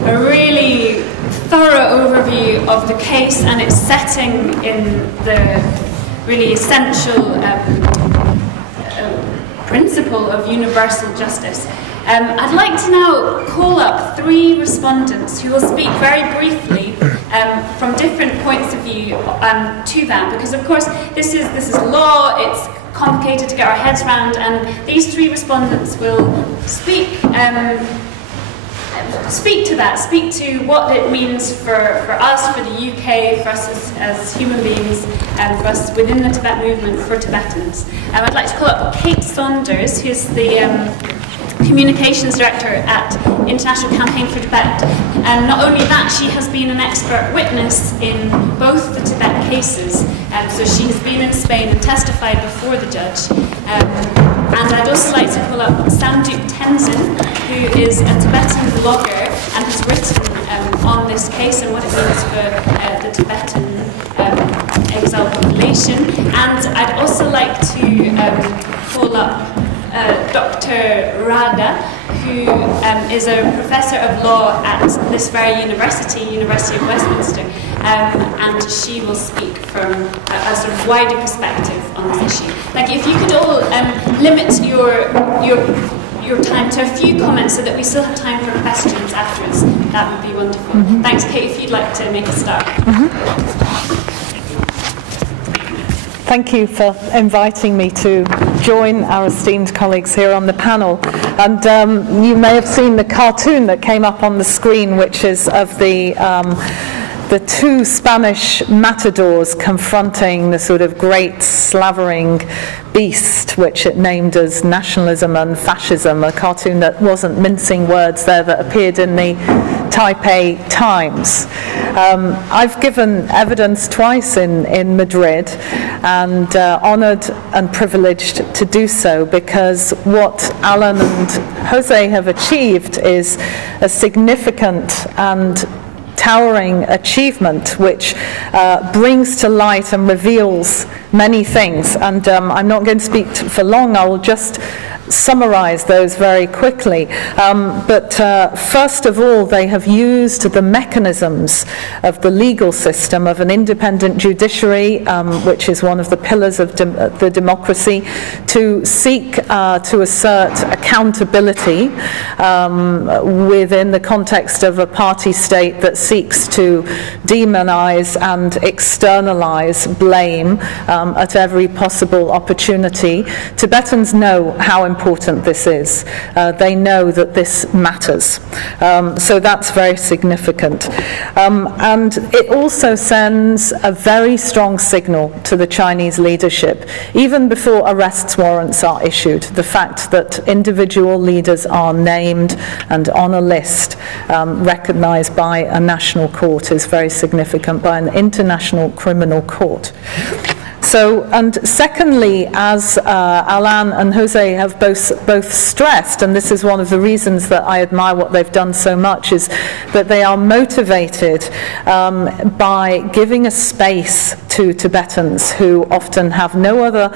a really thorough overview of the case and its setting in the really essential principle of universal justice. I'd like to now call up 3 respondents who will speak very briefly from different points of view to that, because of course this is law, it's complicated to get our heads around, and these 3 respondents will speak to that, speak to what it means for us, for the UK, for us as human beings, and for us within the Tibet movement, for Tibetans. I'd like to call up Kate Saunders, who's the Communications Director at International Campaign for Tibet. And not only that, she has been an expert witness in both the Tibet cases. So she has been in Spain and testified before the judge. And I'd also like to call up Samduk Tenzin, who is a Tibetan blogger and has written on this case and what it means for the Tibetan exile population. And I'd also like to call up Dr. Radha, who is a professor of law at this very university, University of Westminster, and she will speak from a sort of wider perspective on this issue. Thank you. If you could all limit your time to a few comments so that we still have time for questions afterwards, that would be wonderful. Mm-hmm. Thanks, Kate, if you'd like to make a start. Mm-hmm. Thank you for inviting me to join our esteemed colleagues here on the panel. And you may have seen the cartoon that came up on the screen, which is of the 2 Spanish matadors confronting the sort of great slavering beast, which it named as nationalism and fascism, a cartoon that wasn't mincing words there, that appeared in the Taipei Times. I've given evidence twice in Madrid, and honoured and privileged to do so, because what Alan and Jose have achieved is a significant and towering achievement which brings to light and reveals many things. And I'm not going to speak for long, I'll just summarize those very quickly. But first of all, they have used the mechanisms of the legal system, of an independent judiciary, which is one of the pillars of the democracy, to seek to assert accountability within the context of a party state that seeks to demonize and externalize blame at every possible opportunity. Tibetans know how important this is. They know that this matters. So that's very significant. And it also sends a very strong signal to the Chinese leadership, even before arrest warrants are issued. The fact that individual leaders are named and on a list recognized by a national court is very significant, by an international criminal court. So, and secondly, as Alan and Jose have both stressed, and this is one of the reasons that I admire what they've done so much, is that they are motivated by giving a space to Tibetans who often have no other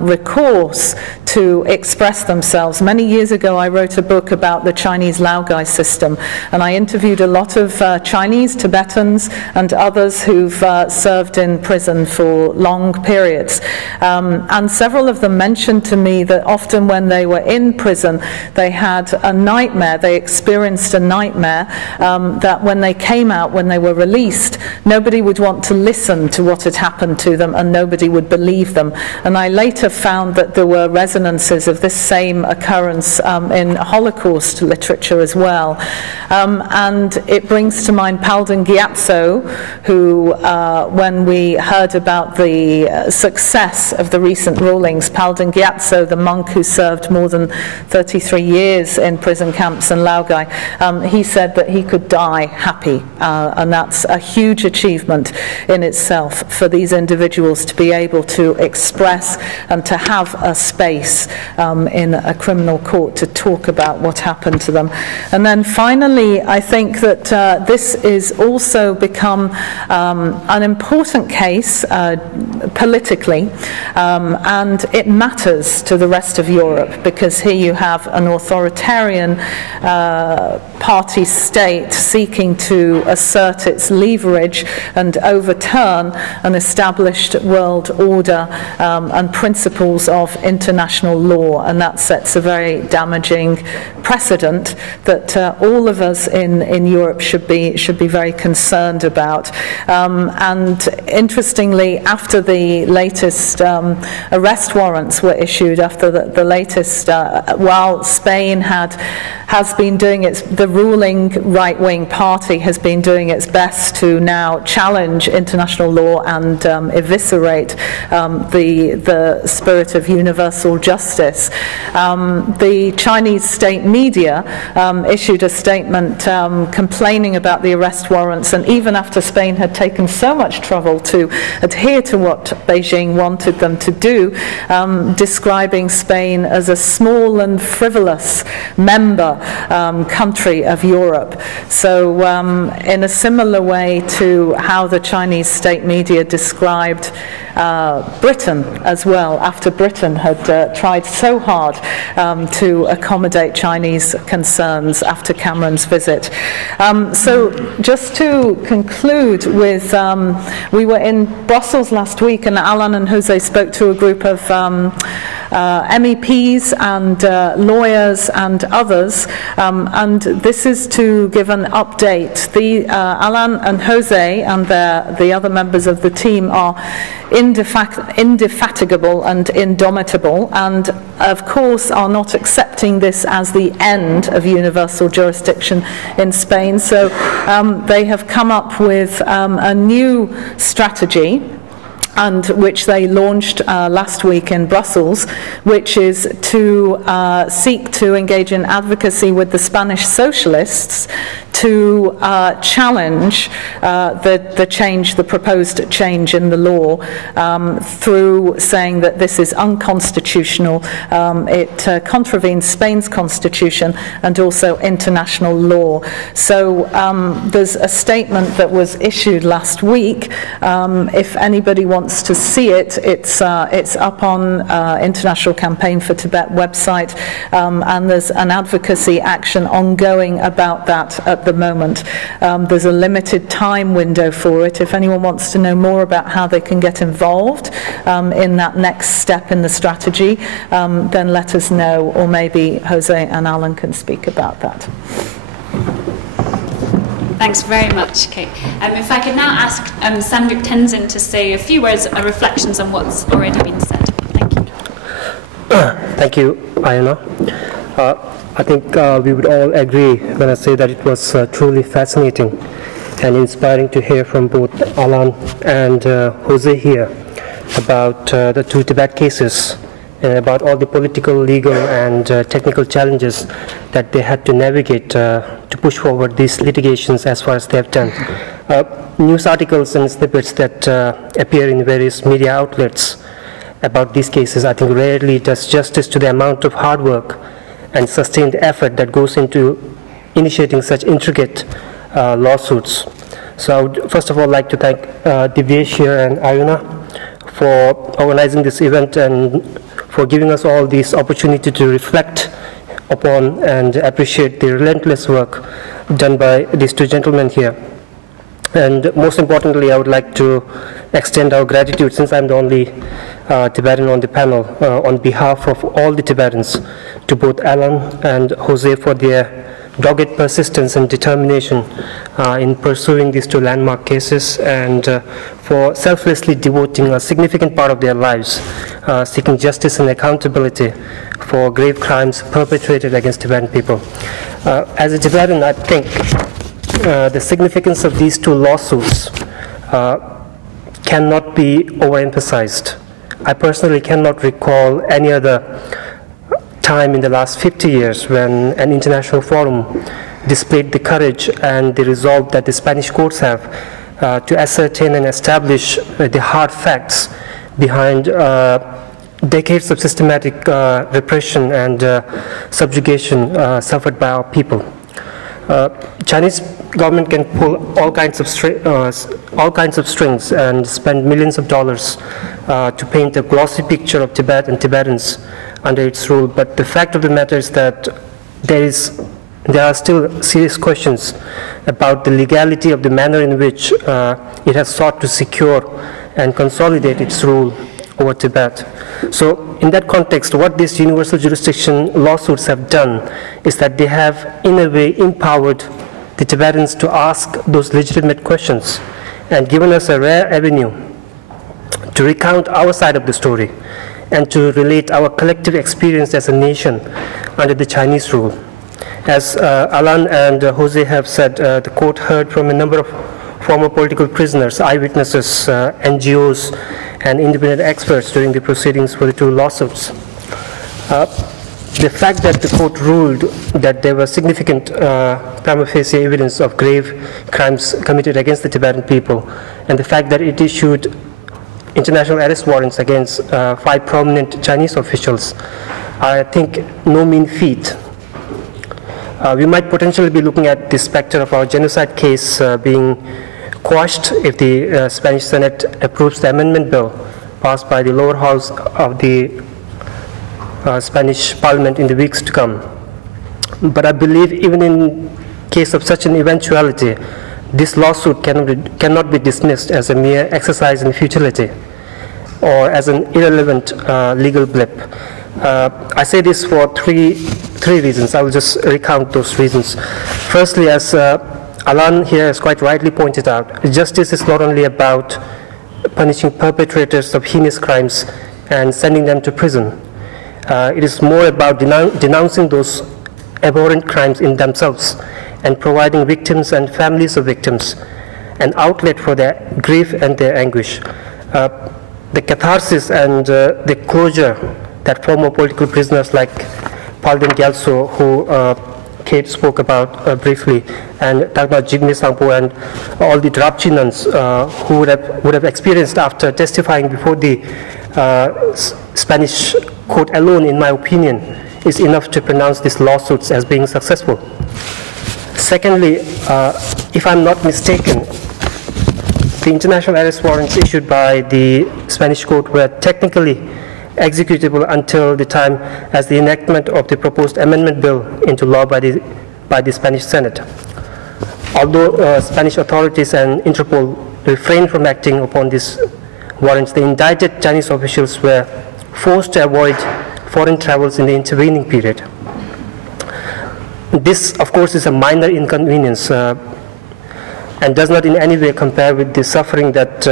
recourse to express themselves. Many years ago, I wrote a book about the Chinese Laogai system, and I interviewed a lot of Chinese, Tibetans, and others who've served in prison for long periods. And several of them mentioned to me that often when they were in prison, they had a nightmare, they experienced a nightmare that when they came out, when they were released, nobody would want to listen to what had happened to them, and nobody would believe them. And I later found that there were resonances of this same occurrence in Holocaust literature as well. And it brings to mind Palden Gyatso, who, when we heard about the success of the recent rulings, Palden Gyatso, the monk who served more than 33 years in prison camps in Laogai, he said that he could die happy, and that's a huge achievement in itself for these individuals to be able to express and to have a space in a criminal court to talk about what happened to them. And then finally, I think that this is also become an important case. politically, and it matters to the rest of Europe, because here you have an authoritarian party state seeking to assert its leverage and overturn an established world order and principles of international law, and that sets a very damaging precedent that all of us in Europe should be very concerned about. And interestingly, after the latest arrest warrants were issued, after the latest, while Spain has been doing the ruling right-wing party has been doing its best to now challenge international law and eviscerate the spirit of universal justice. The Chinese state media issued a statement complaining about the arrest warrants, and even after Spain had taken so much trouble to adhere to what Beijing wanted them to do, describing Spain as a small and frivolous member country of Europe. So in a similar way to how the Chinese state media described Britain as well, after Britain had tried so hard to accommodate Chinese concerns after Cameron's visit. So just to conclude with, we were in Brussels last week, and Alan and Jose spoke to a group of MEPs and lawyers and others, and this is to give an update. Alan and Jose and the other members of the team are indefatigable and indomitable, and of course are not accepting this as the end of universal jurisdiction in Spain. So they have come up with a new strategy, and which they launched last week in Brussels, which is to seek to engage in advocacy with the Spanish socialists to challenge the proposed change in the law through saying that this is unconstitutional, it contravenes Spain's constitution and also international law. So there's a statement that was issued last week. If anybody wants to see it, it's up on International Campaign for Tibet website, and there's an advocacy action ongoing about that at the moment. There's a limited time window for it. If anyone wants to know more about how they can get involved in that next step in the strategy, then let us know, or maybe Jose and Alan can speak about that. Thanks very much, Kate. If I could now ask Sandvik Tenzin to say a few words of reflections on what's already been said. Thank you. Thank you, Ayana. I think we would all agree when I say that it was truly fascinating and inspiring to hear from both Alan and Jose here about the two Tibet cases and about all the political, legal and technical challenges that they had to navigate to push forward these litigations as far as they have done. News articles and snippets that appear in various media outlets about these cases, I think, rarely does justice to the amount of hard work and sustained effort that goes into initiating such intricate lawsuits. So I would first of all like to thank Divyesh here and Ayana for organizing this event and for giving us all this opportunity to reflect upon and appreciate the relentless work done by these two gentlemen here. And most importantly, I would like to extend our gratitude, since I'm the only Tibetan on the panel, on behalf of all the Tibetans, to both Alan and Jose for their dogged persistence and determination in pursuing these two landmark cases, and for selflessly devoting a significant part of their lives seeking justice and accountability for grave crimes perpetrated against Tibetan people. As a Tibetan, I think the significance of these two lawsuits cannot be overemphasized. I personally cannot recall any other time in the last 50 years when an international forum displayed the courage and the resolve that the Spanish courts have to ascertain and establish the hard facts behind decades of systematic repression and subjugation suffered by our people. Chinese government can pull all kinds of strings and spend millions of dollars to paint a glossy picture of Tibet and Tibetans under its rule. But the fact of the matter is that there are still serious questions about the legality of the manner in which it has sought to secure and consolidate its rule over Tibet. So in that context, what these universal jurisdiction lawsuits have done is that they have, in a way, empowered the Tibetans to ask those legitimate questions and given us a rare avenue to recount our side of the story and to relate our collective experience as a nation under the Chinese rule. As Alan and Jose have said, the court heard from a number of former political prisoners, eyewitnesses, NGOs, and independent experts during the proceedings for the two lawsuits. The fact that the court ruled that there was significant prima facie evidence of grave crimes committed against the Tibetan people, and the fact that it issued international arrest warrants against 5 prominent Chinese officials, I think no mean feat. We might potentially be looking at the specter of our genocide case being quashed if the Spanish Senate approves the amendment bill passed by the lower house of the Spanish Parliament in the weeks to come. But I believe even in case of such an eventuality, this lawsuit cannot be dismissed as a mere exercise in futility or as an irrelevant legal blip. I say this for three reasons. I will just recount those reasons. Firstly, as Alan here has quite rightly pointed out, justice is not only about punishing perpetrators of heinous crimes and sending them to prison. It is more about denouncing those abhorrent crimes in themselves and providing victims and families of victims an outlet for their grief and their anguish. The catharsis and the closure that former political prisoners like Palden Gyaltso, who Kate spoke about briefly, and talked about Jigme Sangpo and all the Drapchi nuns who would have experienced after testifying before the Spanish court alone, in my opinion, is enough to pronounce these lawsuits as being successful. Secondly, if I'm not mistaken, the international arrest warrants issued by the Spanish court were technically executable until the time as the enactment of the proposed amendment bill into law by the Spanish Senate. Although Spanish authorities and Interpol refrained from acting upon these warrants, the indicted Chinese officials were forced to avoid foreign travels in the intervening period. This, of course, is a minor inconvenience and does not in any way compare with the suffering that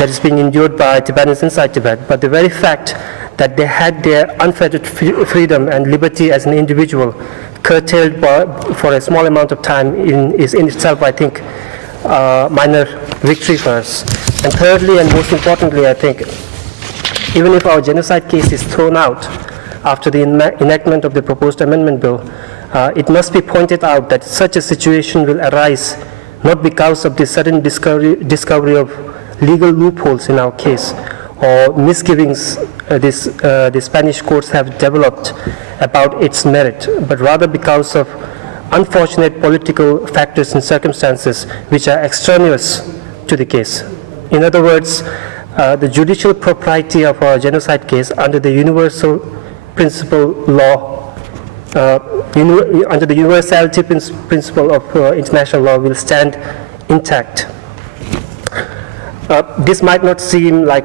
is being endured by Tibetans inside Tibet. But the very fact that they had their unfettered freedom and liberty as an individual curtailed for a small amount of time is in itself, I think, minor victory for us. And thirdly, and most importantly, I think, even if our genocide case is thrown out after the enactment of the proposed amendment bill, it must be pointed out that such a situation will arise not because of the sudden discovery of legal loopholes in our case or misgivings the Spanish courts have developed about its merit, but rather because of unfortunate political factors and circumstances which are extraneous to the case. In other words, the judicial propriety of our genocide case under the universal principle law, under the universality principle of international law will stand intact. This might not seem like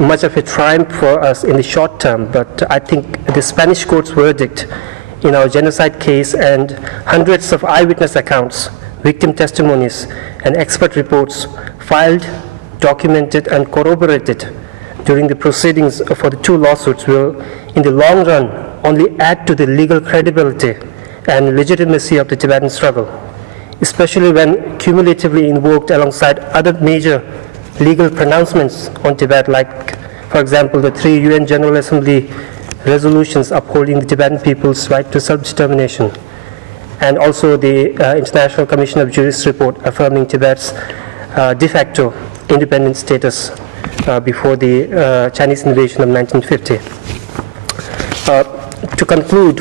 much of a triumph for us in the short term, but I think the Spanish court's verdict in our genocide case and hundreds of eyewitness accounts, victim testimonies, and expert reports filed, documented, and corroborated during the proceedings for the two lawsuits will, in the long run, only add to the legal credibility and legitimacy of the Tibetan struggle, especially when cumulatively invoked alongside other major legal pronouncements on Tibet, like, for example, the 3 UN General Assembly resolutions upholding the Tibetan people's right to self-determination, and also the International Commission of Jurists report affirming Tibet's de facto independent status before the Chinese invasion of 1950. To conclude,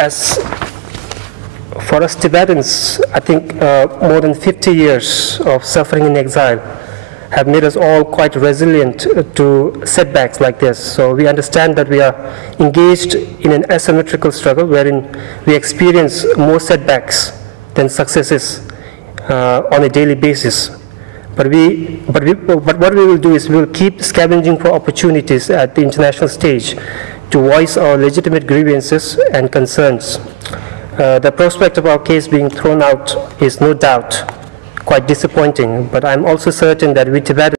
as for us Tibetans, I think more than 50 years of suffering in exile have made us all quite resilient to setbacks like this. So we understand that we are engaged in an asymmetrical struggle wherein we experience more setbacks than successes on a daily basis. But what we will do is we will keep scavenging for opportunities at the international stage to voice our legitimate grievances and concerns. The prospect of our case being thrown out is no doubt quite disappointing, but I'm also certain that we Tibetans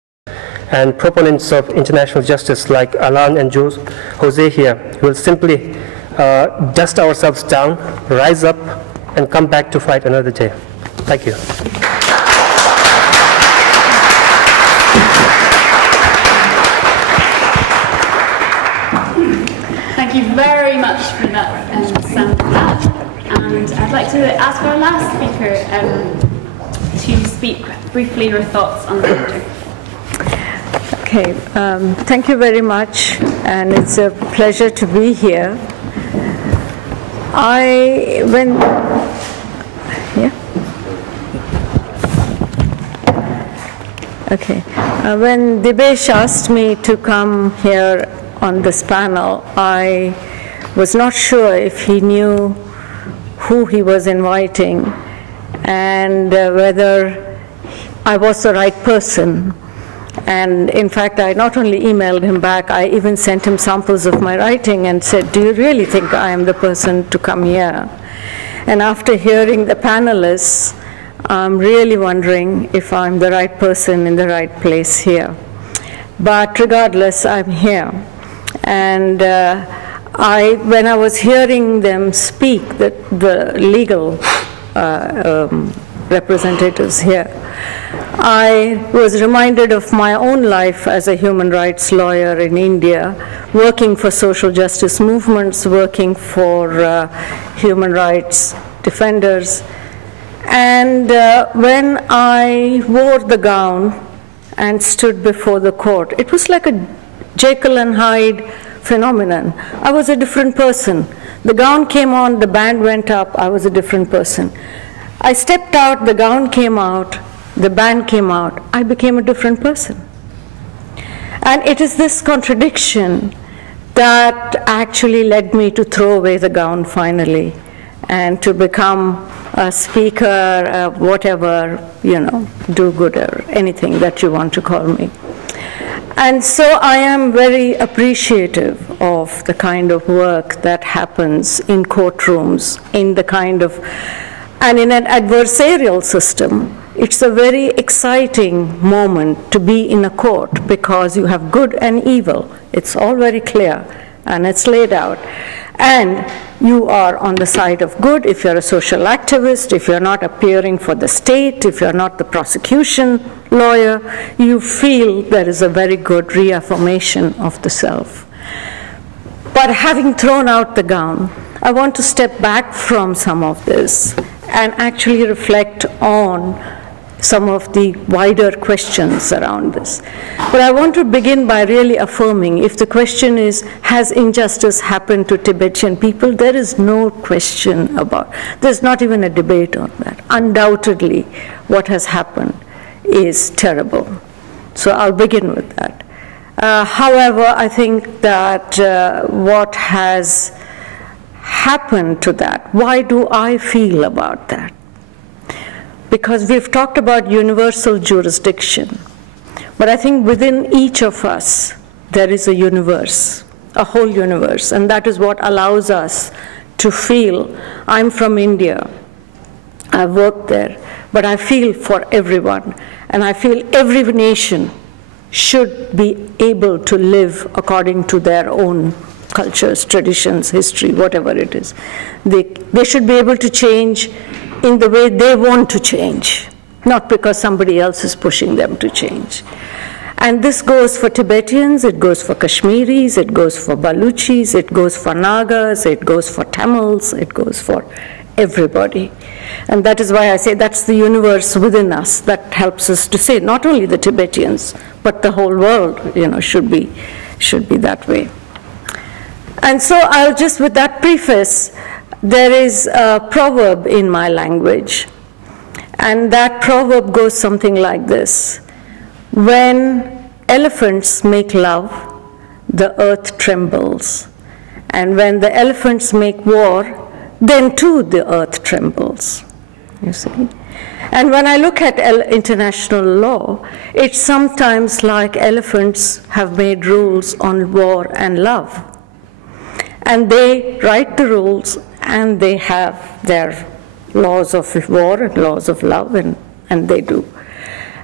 and proponents of international justice like Alan and Jose here will simply dust ourselves down, rise up, and come back to fight another day. Thank you. Thank you very much for that sound clap. And I'd like to ask our last speaker to speak briefly your thoughts on the matter. Okay, thank you very much, and it's a pleasure to be here. When Dibesh asked me to come here on this panel, I was not sure if he knew who he was inviting and whether I was the right person. And in fact, I not only emailed him back, I even sent him samples of my writing and said, do you really think I am the person to come here? And after hearing the panelists, I'm really wondering if I'm the right person in the right place here. But regardless, I'm here. And when I was hearing them speak, the legal representatives here, I was reminded of my own life as a human rights lawyer in India, working for social justice movements, working for human rights defenders. And when I wore the gown and stood before the court, it was like a Jekyll and Hyde phenomenon. I was a different person. The gown came on, the band went up, I was a different person. I stepped out, the gown came out, the band came out, I became a different person. And it is this contradiction that actually led me to throw away the gown finally and to become a speaker, whatever, do-gooder, anything that you want to call me. And so I am very appreciative of the kind of work that happens in courtrooms, and in an adversarial system. It's a very exciting moment to be in a court because you have good and evil. It's all very clear and it's laid out. And you are on the side of good if you're a social activist, if you're not appearing for the state, if you're not the prosecution lawyer, you feel there is a very good reaffirmation of the self. But having thrown out the gown, I want to step back from some of this and actually reflect on some of the wider questions around this. But I want to begin by really affirming, if the question is, has injustice happened to Tibetan people? There is no question about, there's not even a debate on that. Undoubtedly, what has happened is terrible. So I'll begin with that. However, I think that what has happened to that, why do I feel about that? Because we've talked about universal jurisdiction, but I think within each of us there is a universe, a whole universe, and that is what allows us to feel, I'm from India, I've worked there, but I feel for everyone, and I feel every nation should be able to live according to their own cultures, traditions, history, whatever it is. They should be able to change in the way they want to change, not because somebody else is pushing them to change. And this goes for Tibetans, it goes for Kashmiris, it goes for Baluchis, it goes for Nagas, it goes for Tamils, it goes for everybody. And that is why I say that's the universe within us that helps us to say not only the Tibetans, but the whole world, should be that way. And so I'll just, with that preface, there is a proverb in my language, and that proverb goes something like this: when elephants make love, the earth trembles, and when the elephants make war, then too the earth trembles. You see? And when I look at international law, it's sometimes like elephants have made rules on war and love. And they write the rules, and they have their laws of war and laws of love, and they do.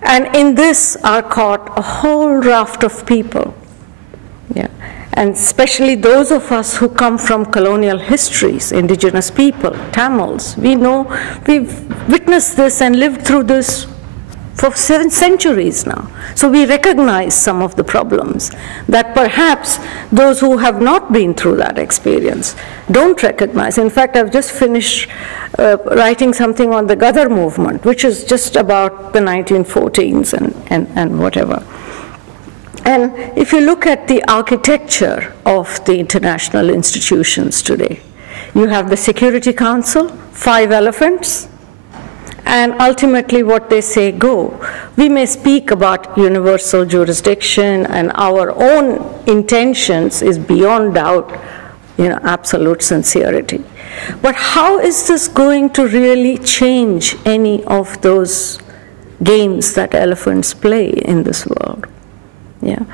And in this are caught a whole raft of people. Yeah. And especially those of us who come from colonial histories, indigenous people, Tamils, we know, we've witnessed this and lived through this for 7 centuries now. So we recognize some of the problems that perhaps those who have not been through that experience don't recognize. In fact, I've just finished writing something on the Gadar movement, which is just about the 1914s and whatever. And if you look at the architecture of the international institutions today, you have the Security Council, 5 elephants, and ultimately what they say go. We may speak about universal jurisdiction, and our own intentions is beyond doubt, absolute sincerity. But how is this going to really change any of those games that elephants play in this world? Yeah.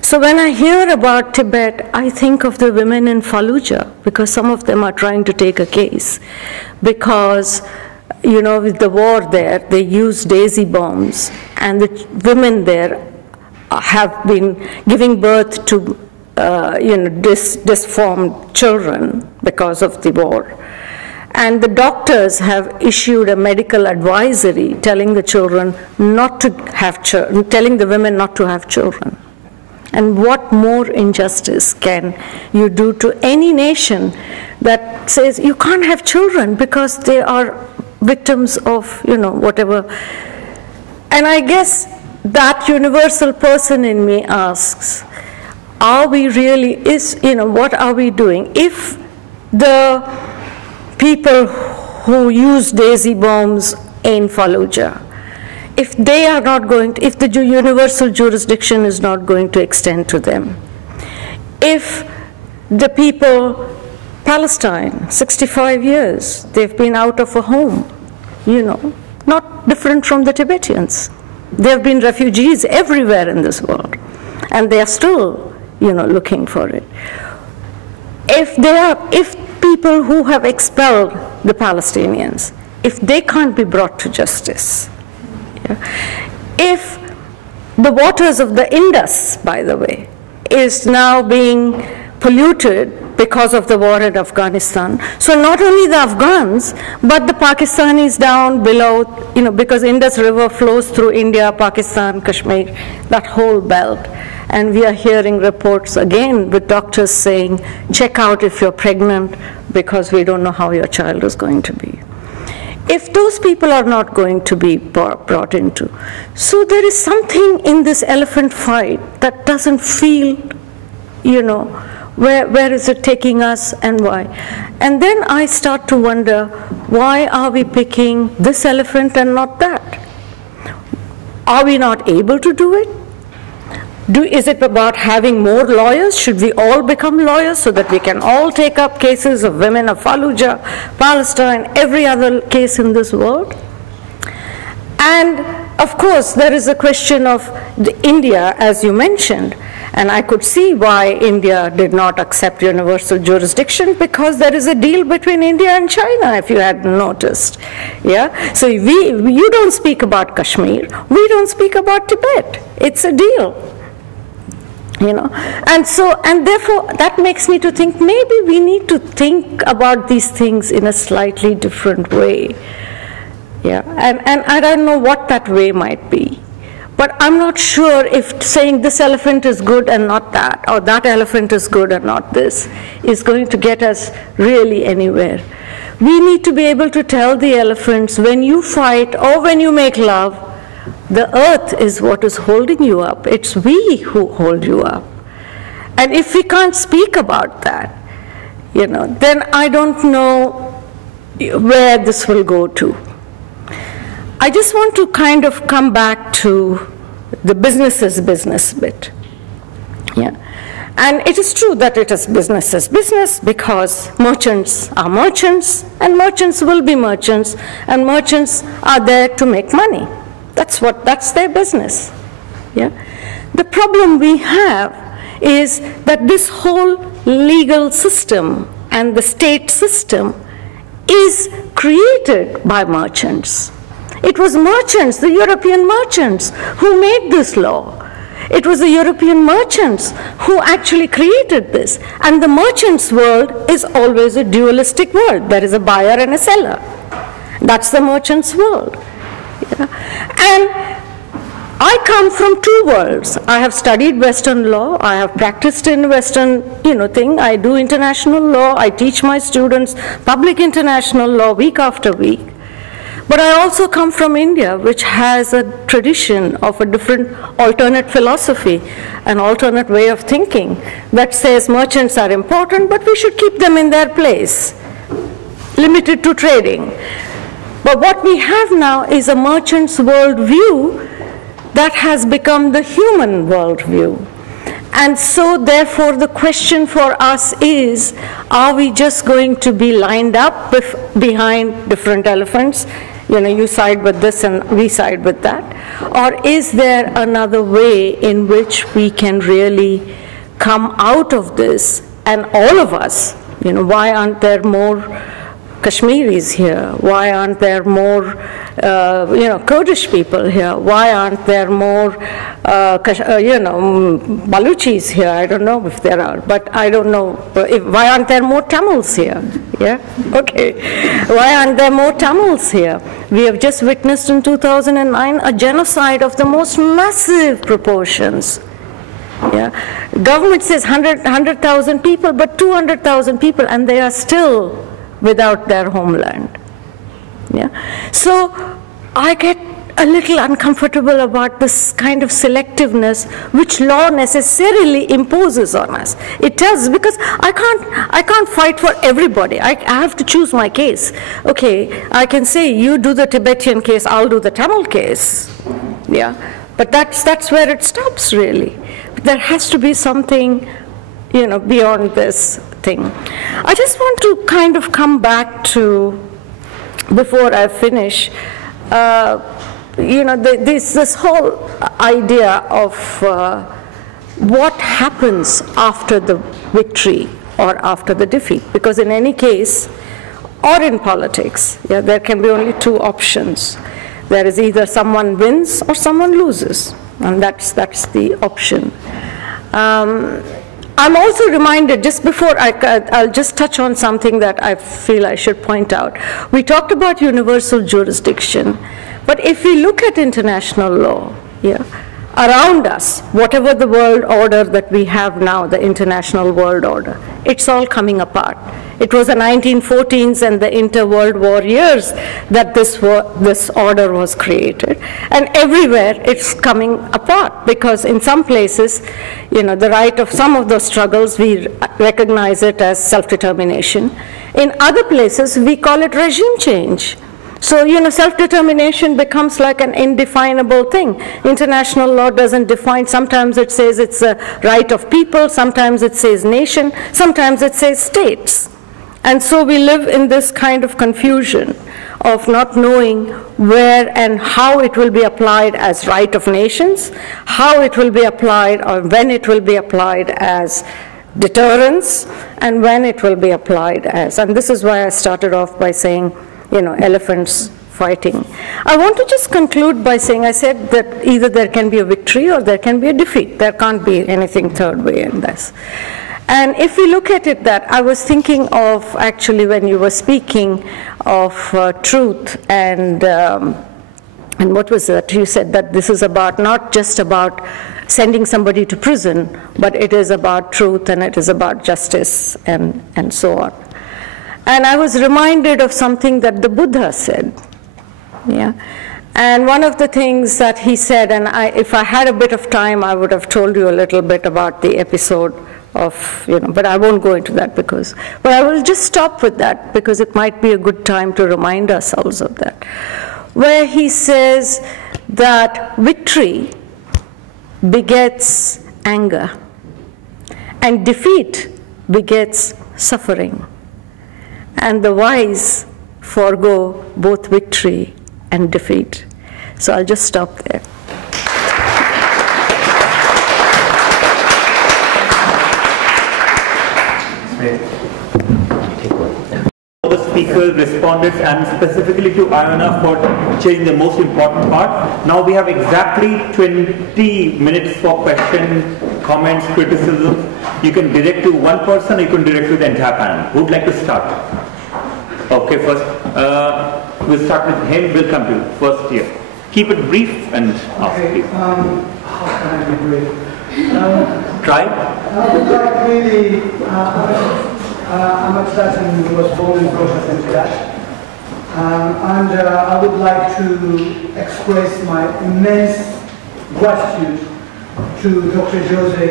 So when I hear about Tibet, I think of the women in Fallujah, because some of them are trying to take a case. Because, with the war there, they use daisy bombs, and the women there have been giving birth to, disformed children because of the war. And the doctors have issued a medical advisory telling the children not to have telling the women not to have children. And what more injustice can you do to any nation that says you can't have children because they are victims of, whatever. And I guess that universal person in me asks, are we really, what are we doing? If the people who use daisy bombs in Fallujah, if they are not going to, if the universal jurisdiction is not going to extend to them, if the people, Palestine, 65 years, they've been out of a home, not different from the Tibetans. They've been refugees everywhere in this world, and they are still, looking for it. If people who have expelled the Palestinians, if they can't be brought to justice, if the waters of the Indus, by the way, is now being polluted because of the war in Afghanistan, so not only the Afghans, but the Pakistanis down below, because Indus River flows through India, Pakistan, Kashmir, that whole belt. And we are hearing reports again with doctors saying, check out if you're pregnant, because we don't know how your child is going to be. If those people are not going to be brought into, so there is something in this elephant fight that doesn't feel, where is it taking us and why? And then I start to wonder, why are we picking this elephant and not that? Are we not able to do it? Is it about having more lawyers? Should we all become lawyers so that we can all take up cases of women of Fallujah, Palestine, every other case in this world? And of course, there is a question of India, as you mentioned, and I could see why India did not accept universal jurisdiction, because there is a deal between India and China, if you hadn't noticed. Yeah? So you don't speak about Kashmir, we don't speak about Tibet. It's a deal. And therefore that makes me to think maybe we need to think about these things in a slightly different way. Yeah, and I don't know what that way might be. But I'm not sure if saying this elephant is good and not that, or that elephant is good and not this, is going to get us really anywhere. We need to be able to tell the elephants, when you fight or when you make love, the earth is what is holding you up. It's we who hold you up. And if we can't speak about that, then I don't know where this will go to. I just want to kind of come back to the business bit. Yeah. And it is true that it is business because merchants are merchants, and merchants will be merchants, and merchants are there to make money. That's their business. Yeah? The problem we have is that this whole legal system and the state system is created by merchants. It was merchants, the European merchants, who made this law. It was the European merchants who actually created this. And the merchant's world is always a dualistic world. There is a buyer and a seller. That's the merchant's world. Yeah. And I come from two worlds. I have studied Western law. I have practiced in Western, thing. I do international law. I teach my students public international law week after week. But I also come from India, which has a tradition of a different alternate philosophy, an alternate way of thinking that says merchants are important, but we should keep them in their place, limited to trading. But what we have now is a merchant's worldview that has become the human worldview. And so, therefore, the question for us is, are we just going to be lined up behind different elephants? You side with this and we side with that? Or is there another way in which we can really come out of this, and all of us, why aren't there more Kashmiris here? Why aren't there more, Kurdish people here? Why aren't there more, Baluchis here? I don't know if there are, but I don't know. Why aren't there more Tamils here? Yeah? Okay. Why aren't there more Tamils here? We have just witnessed in 2009 a genocide of the most massive proportions. Yeah? Government says 100,000 people, but 200,000 people, and they are still without their homeland. Yeah? So I get a little uncomfortable about this kind of selectiveness which law necessarily imposes on us. It does, because I can't fight for everybody. I have to choose my case. Okay, I can say you do the Tibetan case, I'll do the Tamil case. Yeah, but that's where it stops, really. There has to be something, beyond this thing. I just want to kind of come back to, before I finish, this whole idea of what happens after the victory or after the defeat. Because in any case, or in politics, there can be only two options. There is either someone wins or someone loses, and that's the option. I'm also reminded, just before I'll just touch on something that I feel I should point out. We talked about universal jurisdiction, but if we look at international law, around us, whatever the world order that we have now, the international world order, it's all coming apart. It was the 1914s and the inter-World War years that this order was created. And everywhere it's coming apart, because in some places, the right of some of those struggles, we recognize it as self-determination. In other places, we call it regime change. So, self-determination becomes like an indefinable thing. International law doesn't define. Sometimes it says it's a right of people, sometimes it says nation, sometimes it says states. And so we live in this kind of confusion of not knowing where and how it will be applied as right of nations, how it will be applied or when it will be applied as deterrence, and when it will be applied as, and this is why I started off by saying, elephants fighting. I want to just conclude by saying, I said that either there can be a victory or there can be a defeat. There can't be anything third way in this. And if we look at it that, I was thinking of, actually, when you were speaking of truth and what was that? You said that this is about, not just about sending somebody to prison, but it is about truth and it is about justice and so on. And I was reminded of something that the Buddha said. Yeah. And one of the things that he said, and if I had a bit of time, I would have told you a little bit about the episode but I won't go into that but I will just stop with that because it might be a good time to remind ourselves of that, where he says that victory begets anger and defeat begets suffering, and the wise forego both victory and defeat. So I'll just stop there. All the speakers, respondents, and specifically to Iona for sharing the most important part. Now we have exactly 20 minutes for questions, comments, criticisms. You can direct to one person, or you can direct to the entire panel. Who would like to start? Okay, first, we'll start with him. We'll come to you first here. Keep it brief and ask. Okay, how can I be brief? Try. I would like really, I'm a Tibetan who was born and brought up in Tibet. And I would like to express my immense gratitude to Dr. Jose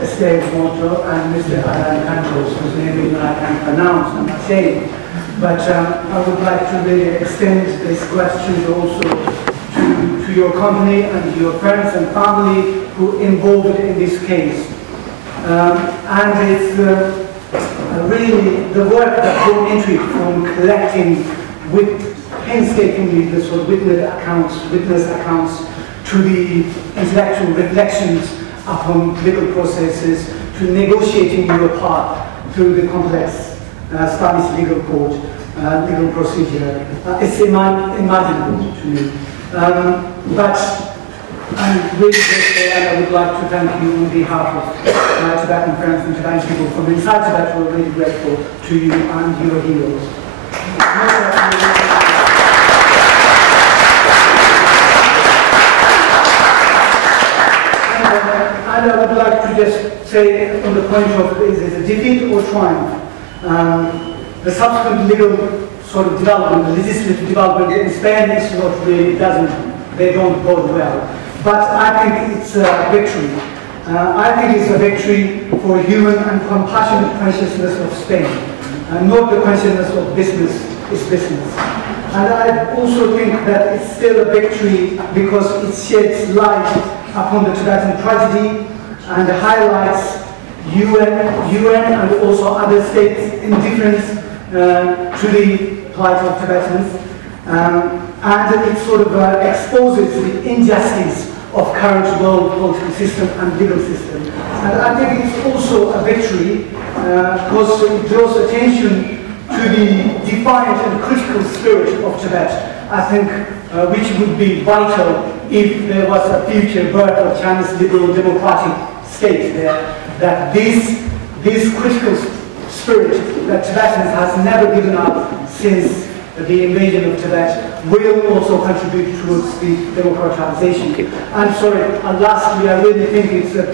Esteve Molto and Mr. Cantos, whose name I can pronounce, I'm not saying. But I would like to really extend this gratitude also to your company and your friends and family who involved in this case. And it's really the work that went into it, from collecting with painstakingly the sort of witness accounts to the intellectual reflections upon legal processes, to negotiating your path through the complex Spanish legal court, legal procedure. It's unimaginable to me. But I'm really grateful, and I would like to thank you on behalf of Tibetan friends and Tibetan people from inside Tibet who are really grateful to you and your heroes. And I would like to just say on the point of, is it a defeat or triumph? The subsequent legal sort of development, the legislative development in Spain is not really, they don't bode well. But I think it's a victory. I think it's a victory for human and compassionate consciousness of Spain, not the consciousness of business is business. And I also think that it's still a victory because it sheds light upon the Tibetan tragedy and highlights UN and also other states' indifference to the plight of Tibetans, and it sort of exposes the injustice of current world political system and legal system. And I think it's also a victory because it draws attention to the defiant and critical spirit of Tibet, I think, which would be vital if there was a future birth of China's liberal democratic state there, that this critical spirit that Tibetans has never given up since the invasion of Tibet will also contribute towards the democratization. Okay. And sorry, and lastly, I really think it's a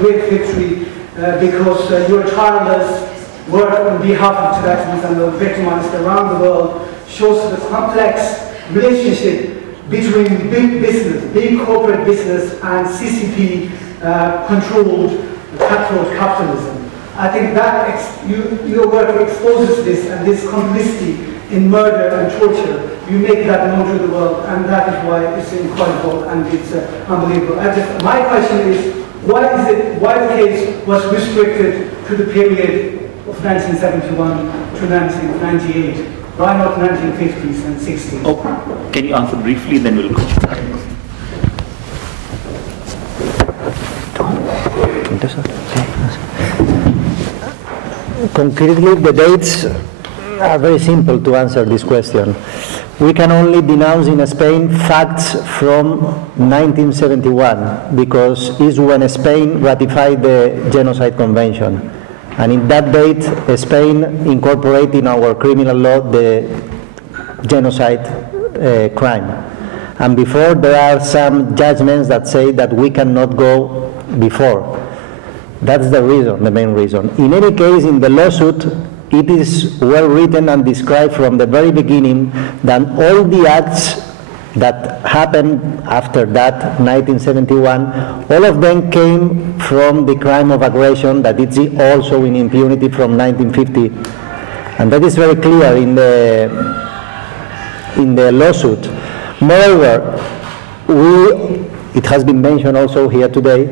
great victory because your tireless work on behalf of Tibetans and the victimized around the world shows the complex relationship between big business, big corporate business, and CCP controlled cutthroat capitalism. I think that your work exposes this and this complicity in murder and torture. You make that known to the world, and that is why it's incredible and it's unbelievable. My question is, why the case was restricted to the period of 1971 to 1998? Why not 1950s and 60s? Oh, can you answer briefly, then we'll go. Concretely, the dates are very simple to answer this question. We can only denounce in Spain facts from 1971 because it's when Spain ratified the Genocide Convention. And in that date, Spain incorporated in our criminal law the genocide crime. And before, there are some judgments that say that we cannot go before. That's the reason, the main reason. In any case, in the lawsuit, it is well written and described from the very beginning that all the acts that happened after that, 1971, all of them came from the crime of aggression that is also in impunity from 1950. And that is very clear in the lawsuit. Moreover, it has been mentioned also here today,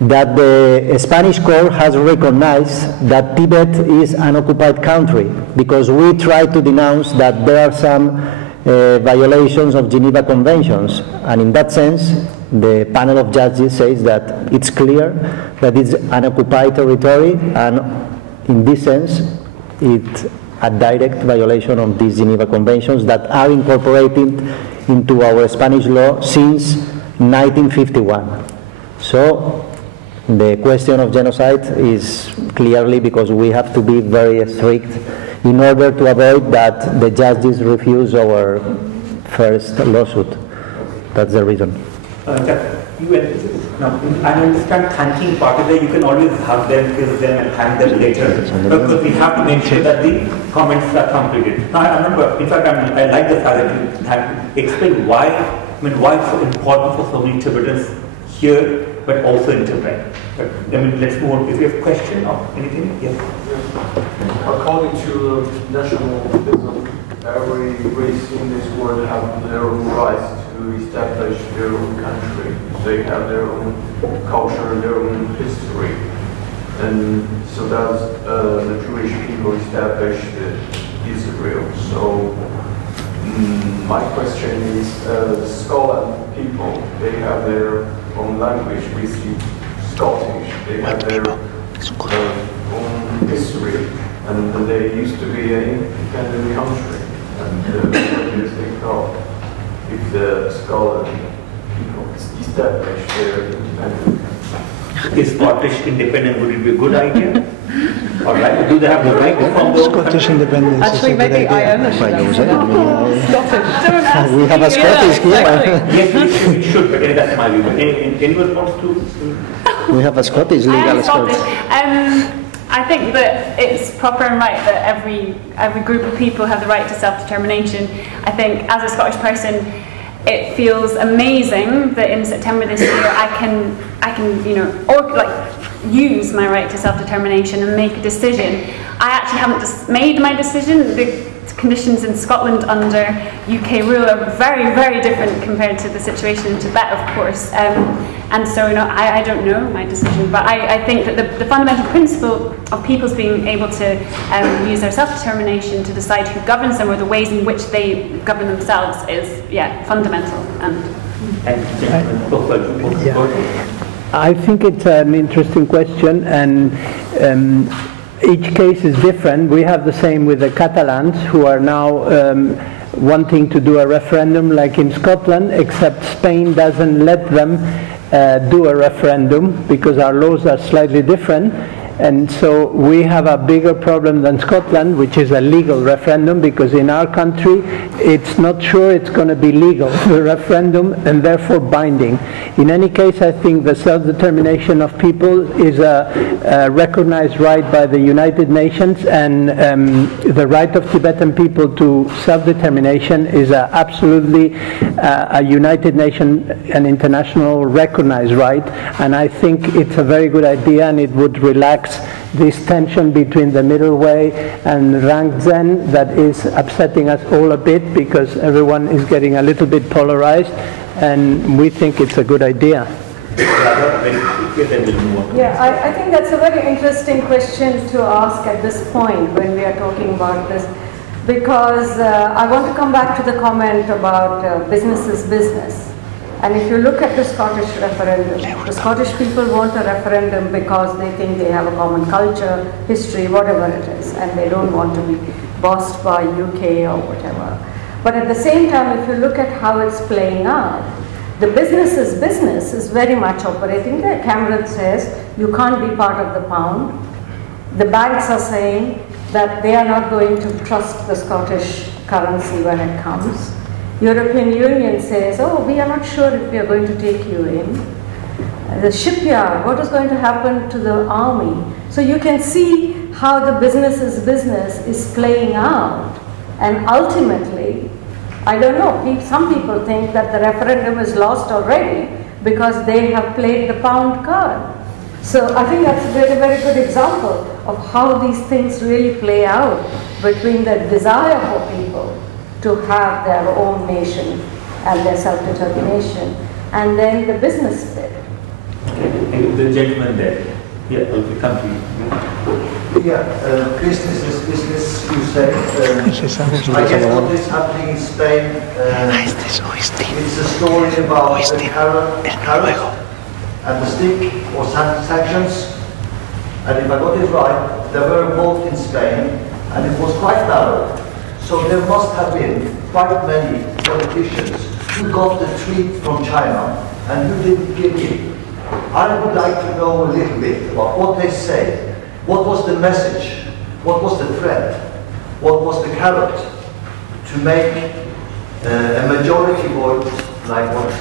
that the Spanish court has recognized that Tibet is an occupied country, because we try to denounce that there are some violations of Geneva Conventions, and in that sense the panel of judges says that it's clear that it's an occupied territory, and in this sense it's a direct violation of these Geneva Conventions that are incorporated into our Spanish law since 1951. So the question of genocide is clearly because we have to be very strict in order to avoid that the judges refuse our first lawsuit. That's the reason. Now, I understand thanking part of it. You can always hug them, kiss them, and thank them later. Because we have to make sure that the comments are completed. Now, I remember, in fact, I like the fact that you explain why it's so important for so many Tibetans here, but also in Tibet. But, let's move on. If you have a question or anything, yes. According to nationalism, every race in this world have their own rights to establish their own country. They have their own culture, their own history. And so does the Jewish people establish Israel. So my question is, Scotland people, they have their own language. We see Scottish, they have their own history, and they used to be an independent country. And what do you think of if the Scotland people establish their independent country? Is Scottish independent, would it be a good idea? Or do they have the right to form their Scottish independence Actually, is a good maybe idea. Iona should answer that. Scottish. We have a Scottish here. Yes, we should, but that's my view. Anyone wants to? We have a Scottish legal expert. I think that it's proper and right that every group of people have the right to self-determination. I think as a Scottish person, it feels amazing that in September this year I can use my right to self-determination and make a decision. I actually haven't made my decision. The conditions in Scotland under UK rule are very, very different compared to the situation in Tibet, of course. And so, I don't know my decision, but I think that the fundamental principle of people's being able to use their self-determination to decide who governs them or the ways in which they govern themselves is, fundamental. I think it's an interesting question, and each case is different. We have the same with the Catalans, who are now wanting to do a referendum like in Scotland, except Spain doesn't let them do a referendum because our laws are slightly different. And so we have a bigger problem than Scotland, which is a legal referendum, because in our country it's not sure it's going to be legal, the referendum, and therefore binding. In any case, I think the self-determination of people is a recognized right by the United Nations, and the right of Tibetan people to self-determination is absolutely a United Nations and international recognized right, and I think it's a very good idea, and it would relax this tension between the middle way and Rangzen that is upsetting us all a bit, because everyone is getting a little bit polarized, and we think it's a good idea. Yeah, I think that's a very interesting question to ask at this point when we are talking about this, because I want to come back to the comment about business is business. And if you look at the Scottish referendum, the Scottish people want a referendum because they think they have a common culture, history, whatever it is, and they don't want to be bossed by UK or whatever. But at the same time, if you look at how it's playing out, the business is very much operating there. Cameron says you can't be part of the pound. The banks are saying that they are not going to trust the Scottish currency when it comes. European Union says, oh, we are not sure if we are going to take you in. The shipyard, what is going to happen to the army? So you can see how the business is playing out. And ultimately, I don't know, some people think that the referendum is lost already because they have played the pound card. So I think that's a very, very good example of how these things really play out between the desire for people to have their own nation and their self-determination, and then the business bit. The gentleman there. Yeah, I'll come to you. Yeah, business is business, you say. I guess what is happening in Spain, it's a story about the carrot and the stick, or sanctions. And if I got it right, they were both in Spain, and it was quite narrow. So there must have been quite many politicians who got the treat from China and who didn't give in. I would like to know a little bit about what they say. What was the message? What was the threat? What was the carrot to make a majority vote like what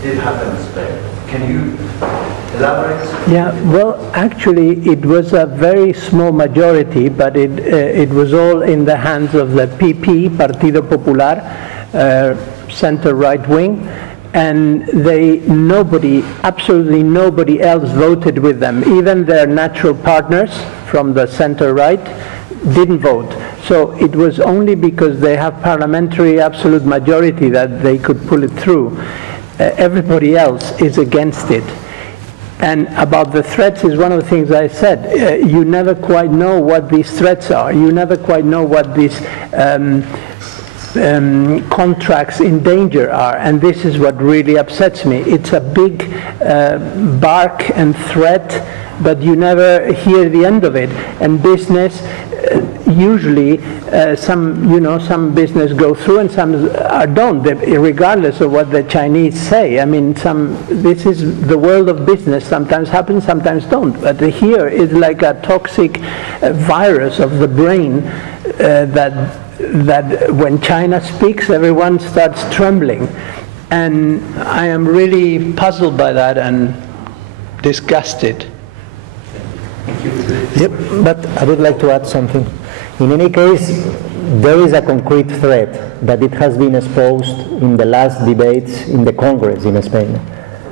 did happen in Spain? Can you elaborate? Yeah, well, actually, it was a very small majority, but it was all in the hands of the PP, Partido Popular, center-right wing, and absolutely nobody else voted with them. Even their natural partners from the center-right didn't vote. So it was only because they have parliamentary absolute majority that they could pull it through. Everybody else is against it. And about the threats is one of the things I said. You never quite know what these threats are. You never quite know what these contracts in danger are. And this is what really upsets me. It's a big bark and threat, but you never hear the end of it. And business, usually some business go through and some don't, regardless of what the Chinese say. I mean, this is the world of business. Sometimes happens, sometimes don't. But here is like a toxic virus of the brain that when China speaks, everyone starts trembling. And I am really puzzled by that and disgusted. Yep, but I would like to add something. In any case, there is a concrete threat that it has been exposed in the last debates in the Congress in Spain.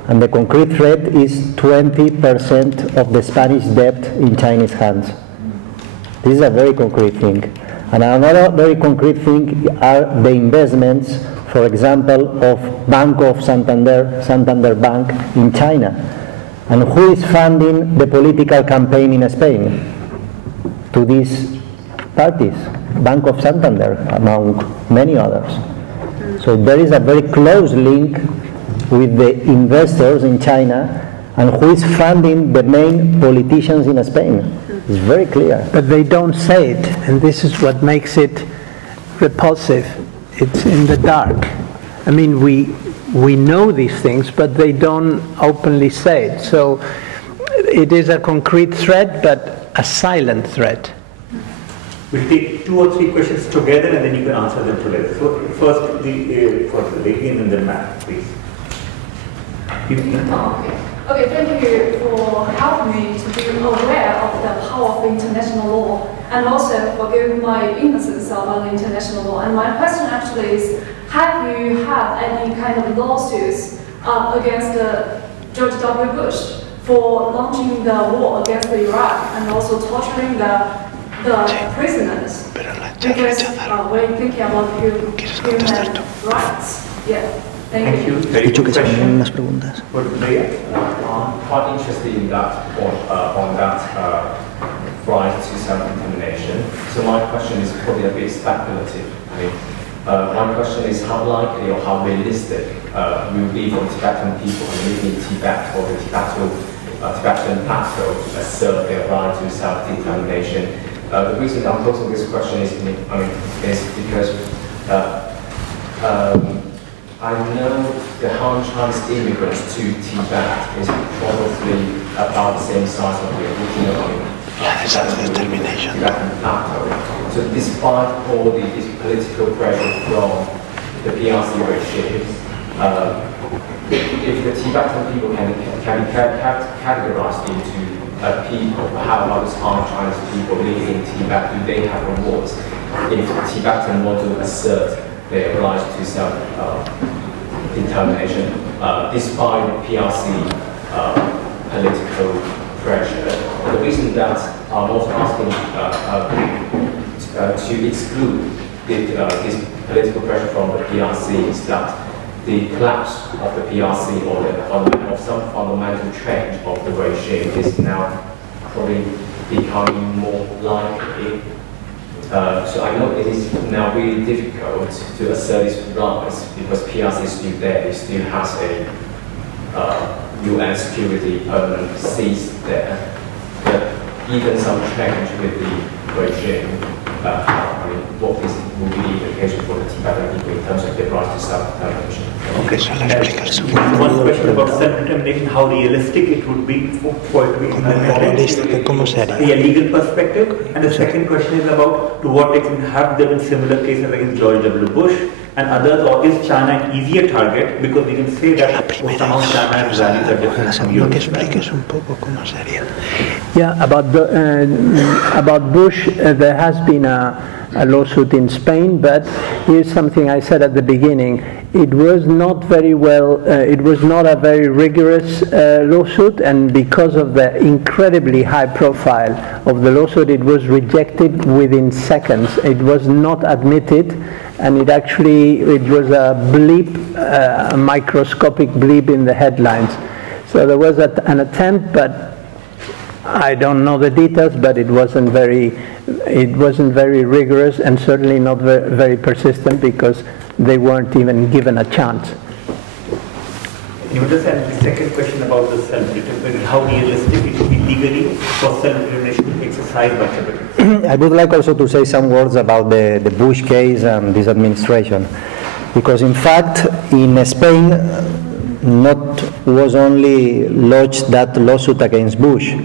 And the concrete threat is 20% of the Spanish debt in Chinese hands. This is a very concrete thing. And another very concrete thing are the investments, for example, of Banco of Santander Bank in China. And who is funding the political campaign in Spain? To these parties, Bank of Santander, among many others. So there is a very close link with the investors in China and who is funding the main politicians in Spain. It's very clear. But they don't say it, and this is what makes it repulsive. It's in the dark. I mean, we know these things, but they don't openly say it. So it is a concrete threat, but a silent threat. We'll take 2 or 3 questions together and then you can answer them together. So first, for the lady and then Matt, please. Okay, thank you for helping me to be aware of the power of international law and also for giving my innocence about the international law. And my question actually is, have you had any kind of lawsuits against George W. Bush for launching the war against Iraq and also torturing the prisoners? Because we're thinking about human rights. Yeah. Thank you. Very good question. I'm quite interested in that on that right to self-determination. So my question is probably a bit speculative. I mean, my question is how likely or how realistic will be for Tibetan people living in Tibet or the Tibetan plateau to assert their right to self-determination. The reason I'm posing this question is because I know the Han Chinese immigrants to Tibet is probably about the same size of the original Tibetan plateau. So despite all this political pressure from the PRC regime, if the Tibetan people can be categorized into people, how about those Han Chinese people living in Tibet? Do they have rewards if Tibetan want to assert their right to self-determination, despite PRC political pressure. The reason that I'm also asking to exclude this political pressure from the PRC is that the collapse of the PRC or some fundamental change of the regime is now probably becoming more likely. So I know it is now really difficult to assert its rights because PRC is still there. It still has a UN security permanent seat there. But even some change with the regime, I mean, what will be the implication for the Tibetan people in terms of their right to self-determination? One question about self-determination, how realistic it would be for it to be a legal perspective. And the second question is about to what extent have there been similar cases against George W. Bush and others, or is China an easier target? Because we can say that somehow China's values are different from yours. Yeah, about Bush, there has been a lawsuit in Spain, but here's something I said at the beginning. It was not very well, it was not a very rigorous lawsuit, and because of the incredibly high profile of the lawsuit, it was rejected within seconds. It was not admitted, and it was a bleep, a microscopic bleep in the headlines. So there was an attempt, but I don't know the details, but it wasn't very rigorous and certainly not very persistent because they weren't even given a chance. You understand the second question about the self-determination, how realistic it would be legally for self-determination to be exercised by Tibetans? I would like also to say some words about the Bush case and this administration, because in fact in Spain not was only lodged that lawsuit against Bush,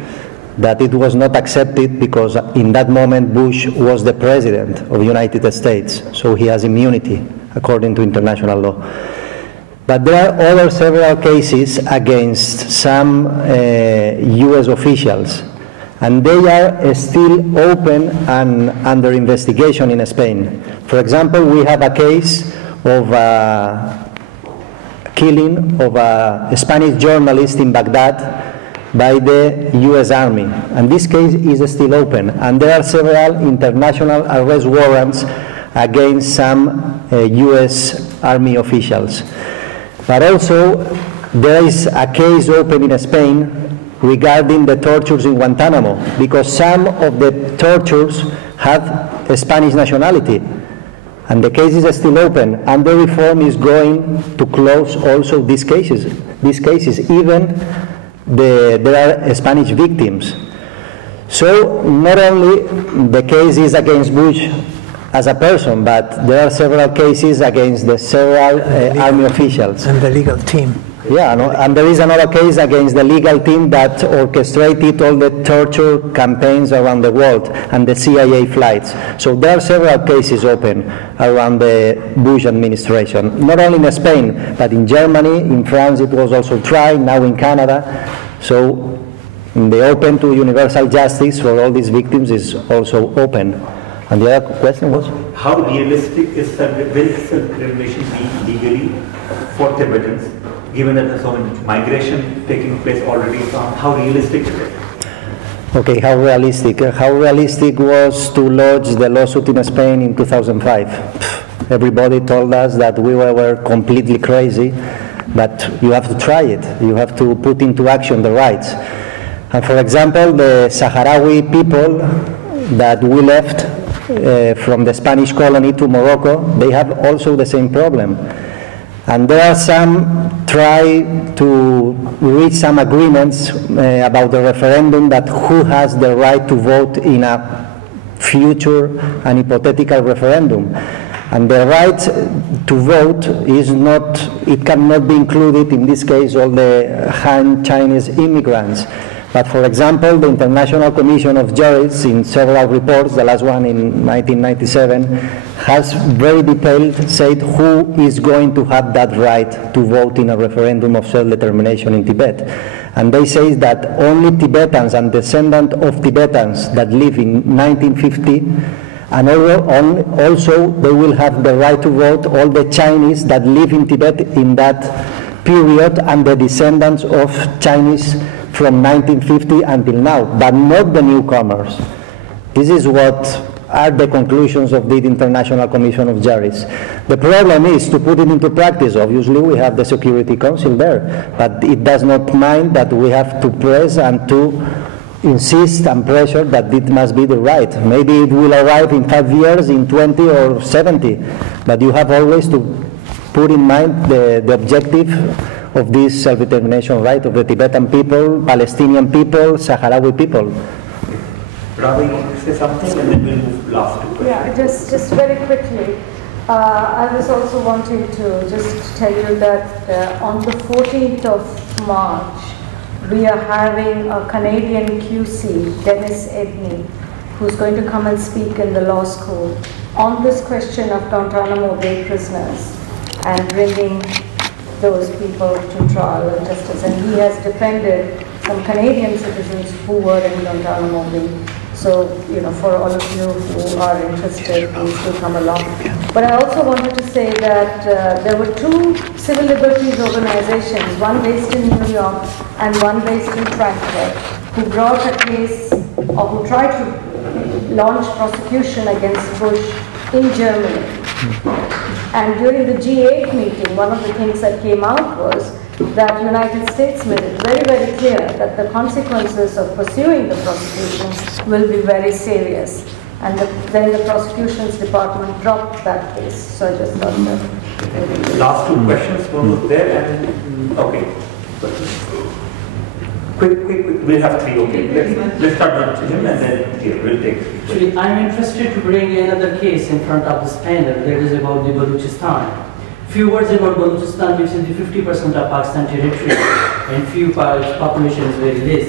that it was not accepted because in that moment Bush was the president of the United States, so he has immunity according to international law. But there are several cases against some US officials, and they are still open and under investigation in Spain. For example, we have a case of killing of a Spanish journalist in Baghdad by the US Army, and this case is still open, and there are several international arrest warrants against some US Army officials. But also there is a case open in Spain regarding the tortures in Guantanamo, because some of the tortures have a Spanish nationality, and the case is still open, and the reform is going to close also these cases even there are Spanish victims. So not only the case is against Bush as a person, but there are several cases against the several army officials. And the legal team. Yeah, no, and there is another case against the legal team that orchestrated all the torture campaigns around the world and the CIA flights. So there are several cases open around the Bush administration, not only in Spain, but in Germany, in France it was also tried, now in Canada. So the open to universal justice for all these victims is also open. And the other question was? How realistic is self-determination be legally for Tibetans, given that there's so much migration taking place already? How realistic is it? Okay, how realistic? How realistic was to lodge the lawsuit in Spain in 2005? Everybody told us that we were completely crazy, but you have to try it. You have to put into action the rights. And for example, the Sahrawi people that we left from the Spanish colony to Morocco, they have also the same problem. And there are some try to reach some agreements about the referendum, that who has the right to vote in a future and hypothetical referendum. And the right to vote is not, it cannot be included in this case all the Han Chinese immigrants. But for example, the International Commission of Jurists in several reports, the last one in 1997, has very detailed said who is going to have that right to vote in a referendum of self-determination in Tibet. And they say that only Tibetans and descendants of Tibetans that live in 1950 And also they will have the right to vote, all the Chinese that live in Tibet in that period and the descendants of Chinese from 1950 until now, but not the newcomers. This is what are the conclusions of the International Commission of Juries. The problem is to put it into practice. Obviously, we have the Security Council there, but it does not mind that we have to press and to insist and pressure that it must be the right. Maybe it will arrive in 5 years, in 20 or 70, but you have always to put in mind the objective of this self-determination right of the Tibetan people, Palestinian people, Sahrawi people. Radha, you want to say something, and then we'll move to the last two questions. Yeah, just very quickly. I was also wanting to just tell you that on the 14th of March, we are having a Canadian QC, Dennis Edney, who's going to come and speak in the law school on this question of Guantanamo Bay prisoners and bringing those people to trial and justice. And he has defended some Canadian citizens who were in Guantanamo Bay. So, you know, for all of you who are interested, please do come along. But I also wanted to say that there were two civil liberties organizations, one based in New York and one based in Frankfurt, who brought a case, or who tried to launch prosecution against Bush in Germany. And during the G8 meeting, one of the things that came out was that United States made it very, very clear that the consequences of pursuing the prosecution will be very serious. And then the prosecution's department dropped that case. So I just thought that. Last two questions, one was there, and okay. Quick, we'll have three, okay. Let's start with him, and then here, we'll take three. Actually, I'm interested to bring another case in front of this panel that is about the Balochistan. Few words about Balochistan, which is the 50% of Pakistan territory, and few population is very less.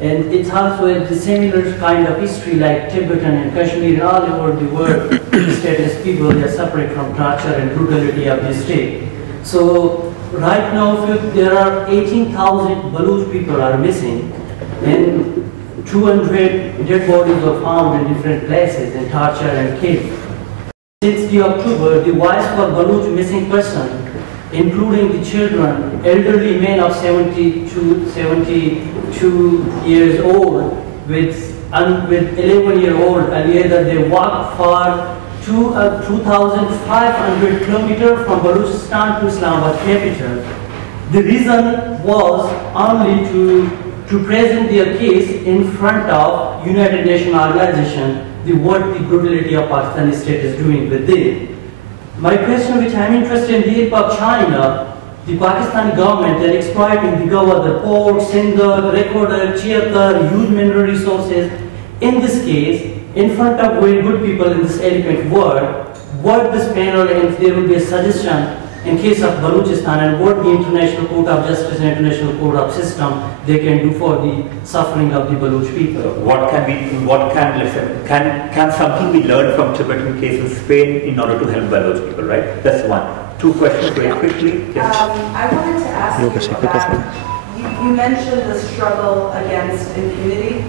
And it's also a similar kind of history like Tibetan and Kashmir and all over the world. Status people, they are suffering from torture and brutality of this state. So right now, there are 18,000 Baloch people are missing, and 200 dead bodies are found in different places and tortured and killed. Since the October, the voice for Baloch missing person, including the children, elderly men of 72 years old with 11-year-old, and either they walked for 2,500 kilometers from Balochistan to Islamabad capital. The reason was only to present their case in front of United Nations organization, what the brutality of Pakistani state is doing with them. My question, which I'm interested in, the help of China, the Pakistani government, they're exploiting the government, the port, Sindh, recorder, theater, huge mineral resources. In this case, in front of very good people in this eloquent world, what this panel, and if there will be a suggestion in case of Balochistan, and what the International Court of Justice and International Court of System they can do for the suffering of the Baloch people. Can something be learned from Tibetan case in Spain in order to help Baloch people, right? That's one. Two questions very quickly. Yes. I wanted to ask you about, you mentioned the struggle against impunity.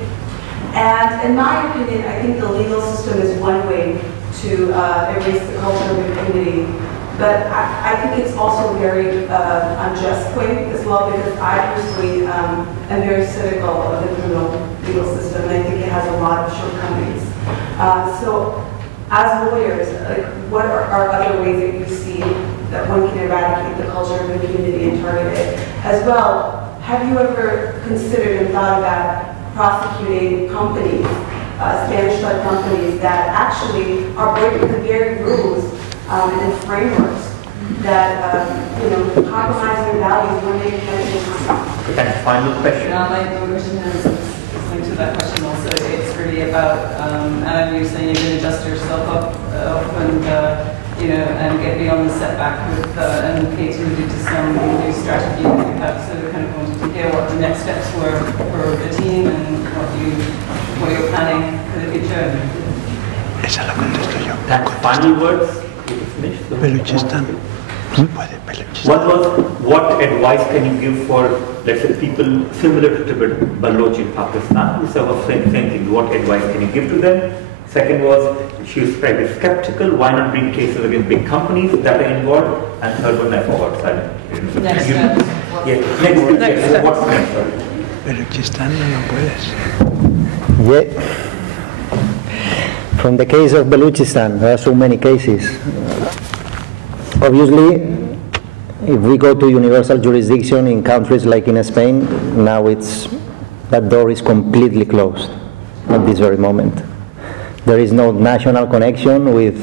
And in my opinion, I think the legal system is one way to erase the culture of impunity. But I think it's also a very unjust way as well, because I personally am very cynical of the criminal legal system, and I think it has a lot of shortcomings. So as lawyers, what are other ways that you see that one can eradicate the culture of impunity and target it? As well, have you ever considered and thought about prosecuting companies, Spanish-led companies that actually are breaking the very rules and frameworks that compromise their values when they can. And final question. My question is linked to that question also. It's really about, Anna, you're saying you're going to dust yourself up and and get beyond the setback with and Kate alluded to some new strategy that you have. So we kind of wanted to hear what the next steps were for the team and what you're planning for the future. Esa la contesto yo. Final words. Balochistan. One was, what advice can you give for, let's say, people similar to Tibet, Baloch in Pakistan? This is the same thing. What advice can you give to them? Second was, she was fairly skeptical. Why not bring cases against big companies that are involved? And third one, I forgot. Next step. Yes, what's next? Balochistan no puedes. Yeah. From the case of Balochistan, there are so many cases. Obviously, if we go to universal jurisdiction in countries like in Spain, now that door is completely closed at this very moment. There is no national connection with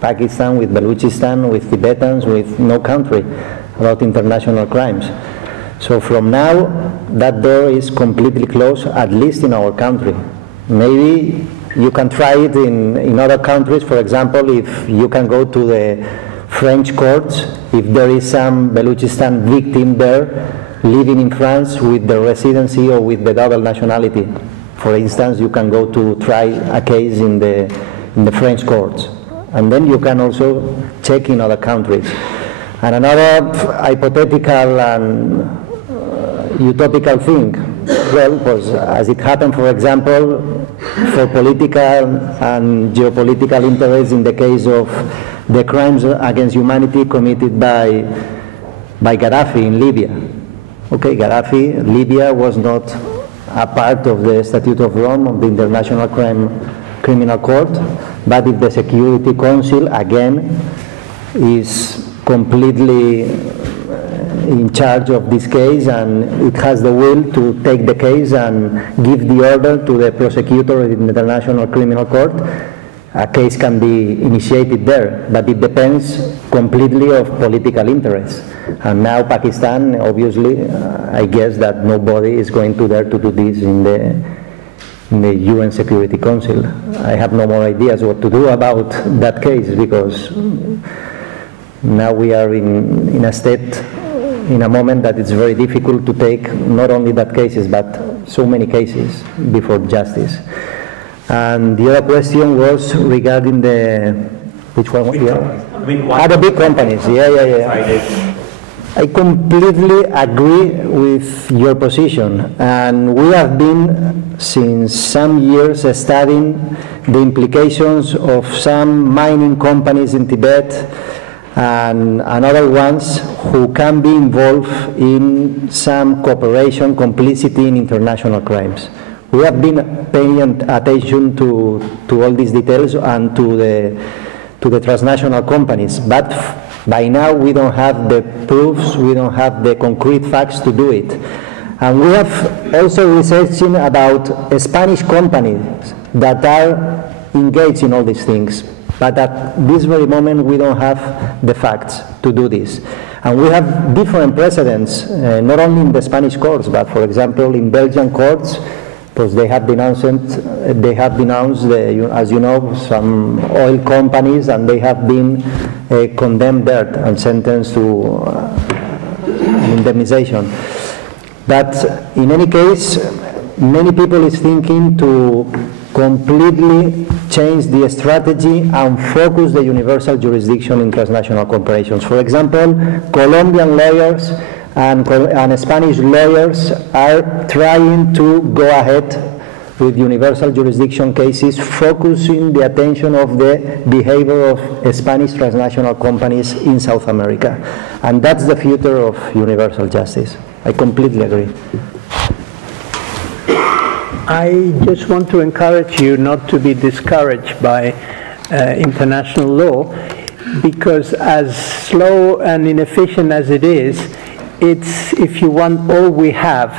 Pakistan, with Balochistan, with Tibetans, with no country about international crimes. So from now, that door is completely closed, at least in our country. Maybe you can try it in other countries. For example, if you can go to the French courts, if there is some Balochistan victim there living in France with the residency or with the double nationality. For instance, you can go to try a case in the French courts. And then you can also check in other countries. And another hypothetical and utopical thing, well, was as it happened, for example, for political and geopolitical interests in the case of the crimes against humanity committed by Gaddafi in Libya. Okay, Gaddafi, Libya was not a part of the Statute of Rome of the International Criminal Court, but if the Security Council, again, is completely in charge of this case and it has the will to take the case and give the order to the prosecutor of the International Criminal Court, a case can be initiated there, but it depends completely of political interests. And now Pakistan, obviously, I guess that nobody is going to dare to do this in the UN Security Council. I have no more ideas what to do about that case, because now we are in a state, in a moment that it's very difficult to take not only that cases, but so many cases before justice. And the other question was regarding which one? The big companies. Yeah. I completely agree with your position, and we have been since some years studying the implications of some mining companies in Tibet and other ones who can be involved in some cooperation, complicity in international crimes. We have been paying attention to all these details and to the transnational companies, but by now we don't have the proofs, we don't have the concrete facts to do it. And we have also researching about Spanish companies that are engaged in all these things, but at this very moment we don't have the facts to do this. And we have different precedents, not only in the Spanish courts, but for example in Belgian courts, because they have denounced, as you know, some oil companies, and they have been condemned there and sentenced to indemnization. But in any case, many people is thinking to completely change the strategy and focus the universal jurisdiction in transnational corporations. For example, Colombian lawyers and Spanish lawyers are trying to go ahead with universal jurisdiction cases, focusing the attention of the behavior of Spanish transnational companies in South America. And that's the future of universal justice. I completely agree. I just want to encourage you not to be discouraged by international law, because as slow and inefficient as it is, it's, if you want, all we have.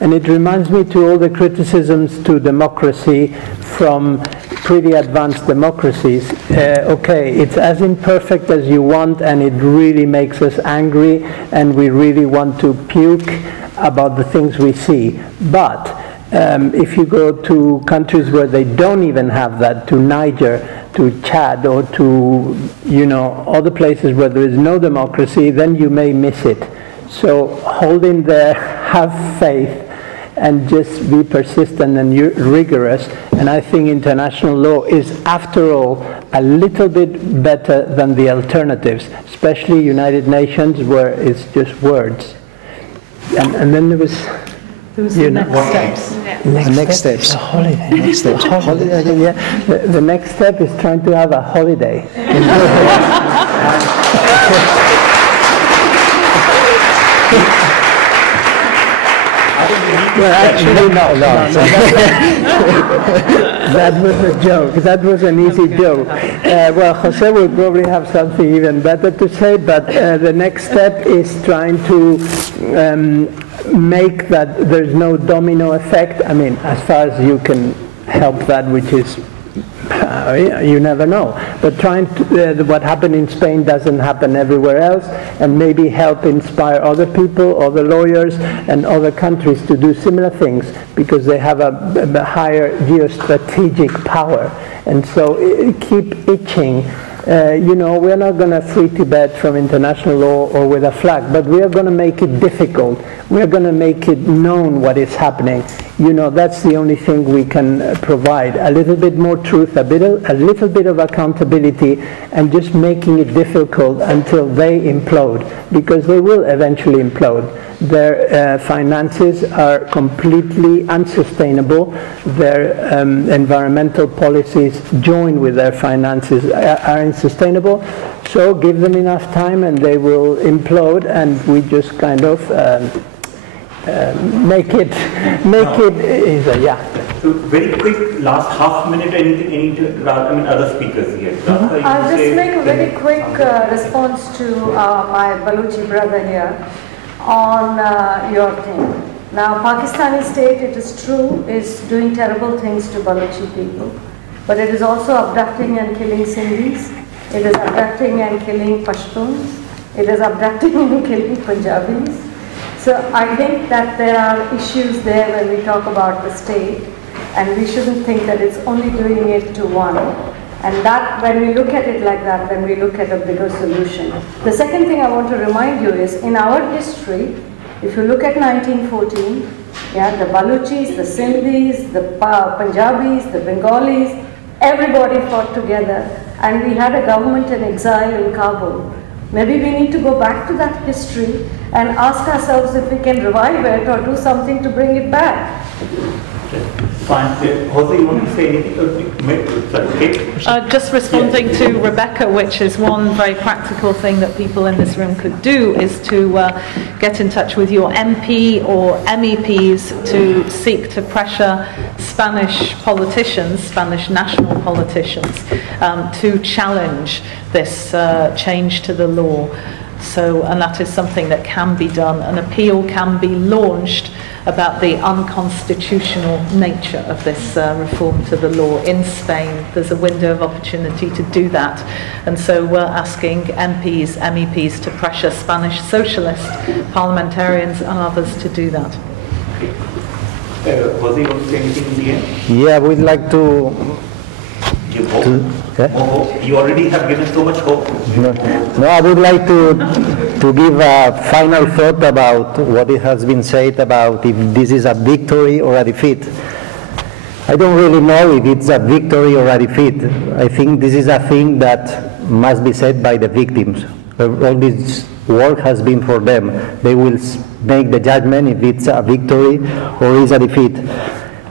And it reminds me to all the criticisms to democracy from pretty advanced democracies. Okay, it's as imperfect as you want, and it really makes us angry, and we really want to puke about the things we see. But if you go to countries where they don't even have that, to Niger, to Chad, or to, you know, other places where there is no democracy, then you may miss it. So hold in there, have faith, and just be persistent and rigorous. And I think international law is, after all, a little bit better than the alternatives, especially United Nations, where it's just words. And then there was... Who's the next steps? Next steps. Holiday. Next steps. Holiday. Yeah. The next step is trying to have a holiday. Well, actually, no. That was a joke. That was an easy joke. Well, Jose will probably have something even better to say, but the next step is trying to make that there's no domino effect. I mean, as far as you can help that, which is you never know. But trying to, what happened in Spain doesn't happen everywhere else, and maybe help inspire other people, other lawyers, and other countries to do similar things, because they have a higher geostrategic power. And so keep itching. You know, we're not going to free Tibet from international law or with a flag, but we are going to make it difficult. We're going to make it known what is happening. You know, that's the only thing we can provide. A little bit more truth, a little bit of accountability, and just making it difficult until they implode, because they will eventually implode. Their finances are completely unsustainable. Their environmental policies joined with their finances are unsustainable. So give them enough time and they will implode, and we just kind of make it easier. Yeah. So very quick, last half minute, anything other speakers here. I'll just make a very quick response to my Baluchi brother here on your thing. Now, Pakistani state, it is true, is doing terrible things to Baluchi people, but it is also abducting and killing Sindhis. It is abducting and killing Pashtuns. It is abducting and killing Punjabis. So I think that there are issues there when we talk about the state, and we shouldn't think that it's only doing it to one. And that, when we look at it like that, then we look at a bigger solution. The second thing I want to remind you is, in our history, if you look at 1914, yeah, the Baluchis, the Sindhis, the Punjabis, the Bengalis, everybody fought together, and we had a government in exile in Kabul. Maybe we need to go back to that history and ask ourselves if we can revive it or do something to bring it back. Fine. Jose, you want to say anything? Just responding to Rebecca, which is one very practical thing that people in this room could do, is to get in touch with your MP or MEPs to seek to pressure Spanish politicians, Spanish national politicians, to challenge this change to the law. So, and that is something that can be done. An appeal can be launched about the unconstitutional nature of this reform to the law in Spain. There's a window of opportunity to do that. And so we're asking MPs, MEPs to pressure Spanish socialist parliamentarians and others to do that. Jose, you want to say anything in the end? Yeah, we'd like to... You already have given so much hope. No, I would like to give a final thought about what it has been said about if this is a victory or a defeat. I don't really know if it's a victory or a defeat. I think this is a thing that must be said by the victims. All this work has been for them. They will make the judgment if it's a victory or is a defeat.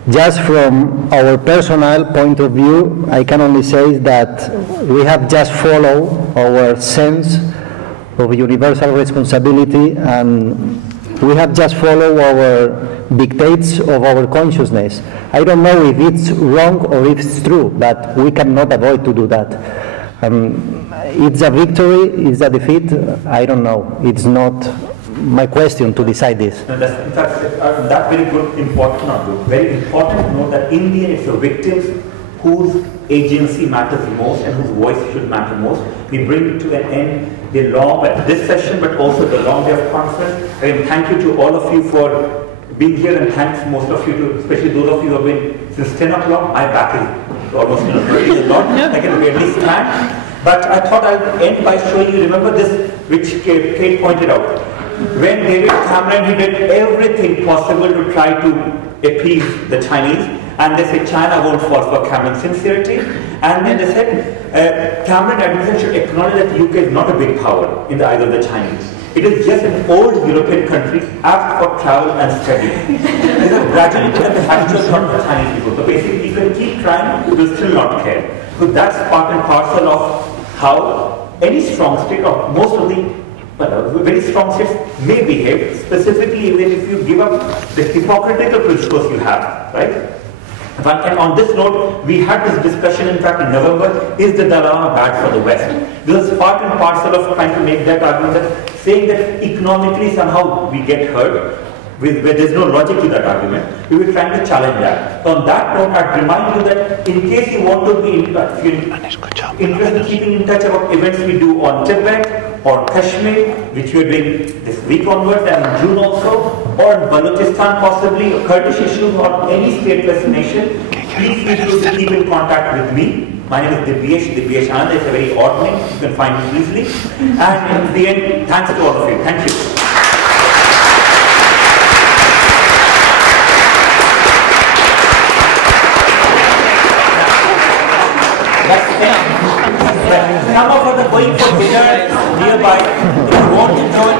Just from our personal point of view, I can only say that we have just followed our sense of universal responsibility, and we have just followed our dictates of our consciousness. I don't know if it's wrong or if it's true, but we cannot avoid to do that. It's a victory, it's a defeat, I don't know. It's not my question to decide this. No, that's, in fact, that's very good, very important to know that in the end it's the victims whose agency matters most and whose voice should matter most. We bring to an end the long, this session, but also the long day of conference. And thank you to all of you for being here, and thanks most of you to, especially those of you who have been since 10 o'clock. My back is almost 30 a lot. I can barely stand. But I thought I'd end by showing you, remember this, which Kate pointed out. When David Cameron, he did everything possible to try to appease the Chinese, and they said China won't fall for Cameron's sincerity, and then they said Cameron administration should acknowledge that the UK is not a big power in the eyes of the Chinese. It is just an old European country apt for travel and study. They have gradually become the habitual thought for Chinese people. So basically, you can keep trying, you will still not care. So that's part and parcel of how any strong state, or most of the very strong states may behave, specifically even if you give up the hypocritical principles you have, right? And on this note, we had this discussion, in fact, in November, is the Dalai Lama bad for the West? This is part and parcel of trying to make that argument, that saying that economically somehow we get hurt, where there's no logic to that argument. We were trying to challenge that. So on that note, I'd remind you that in case you want to be interested in keeping in touch about events we do on Tibet or Kashmir, which we are doing this week onwards and in June also, or Balochistan possibly, or Kurdish issues, or any stateless nation, please feel free to keep in contact with me. My name is Divyesh Anand. It's a very odd name. You can find me easily. And in the end, thanks to all of you. Thank you. Some of us are going for dinner nearby. If you want to join,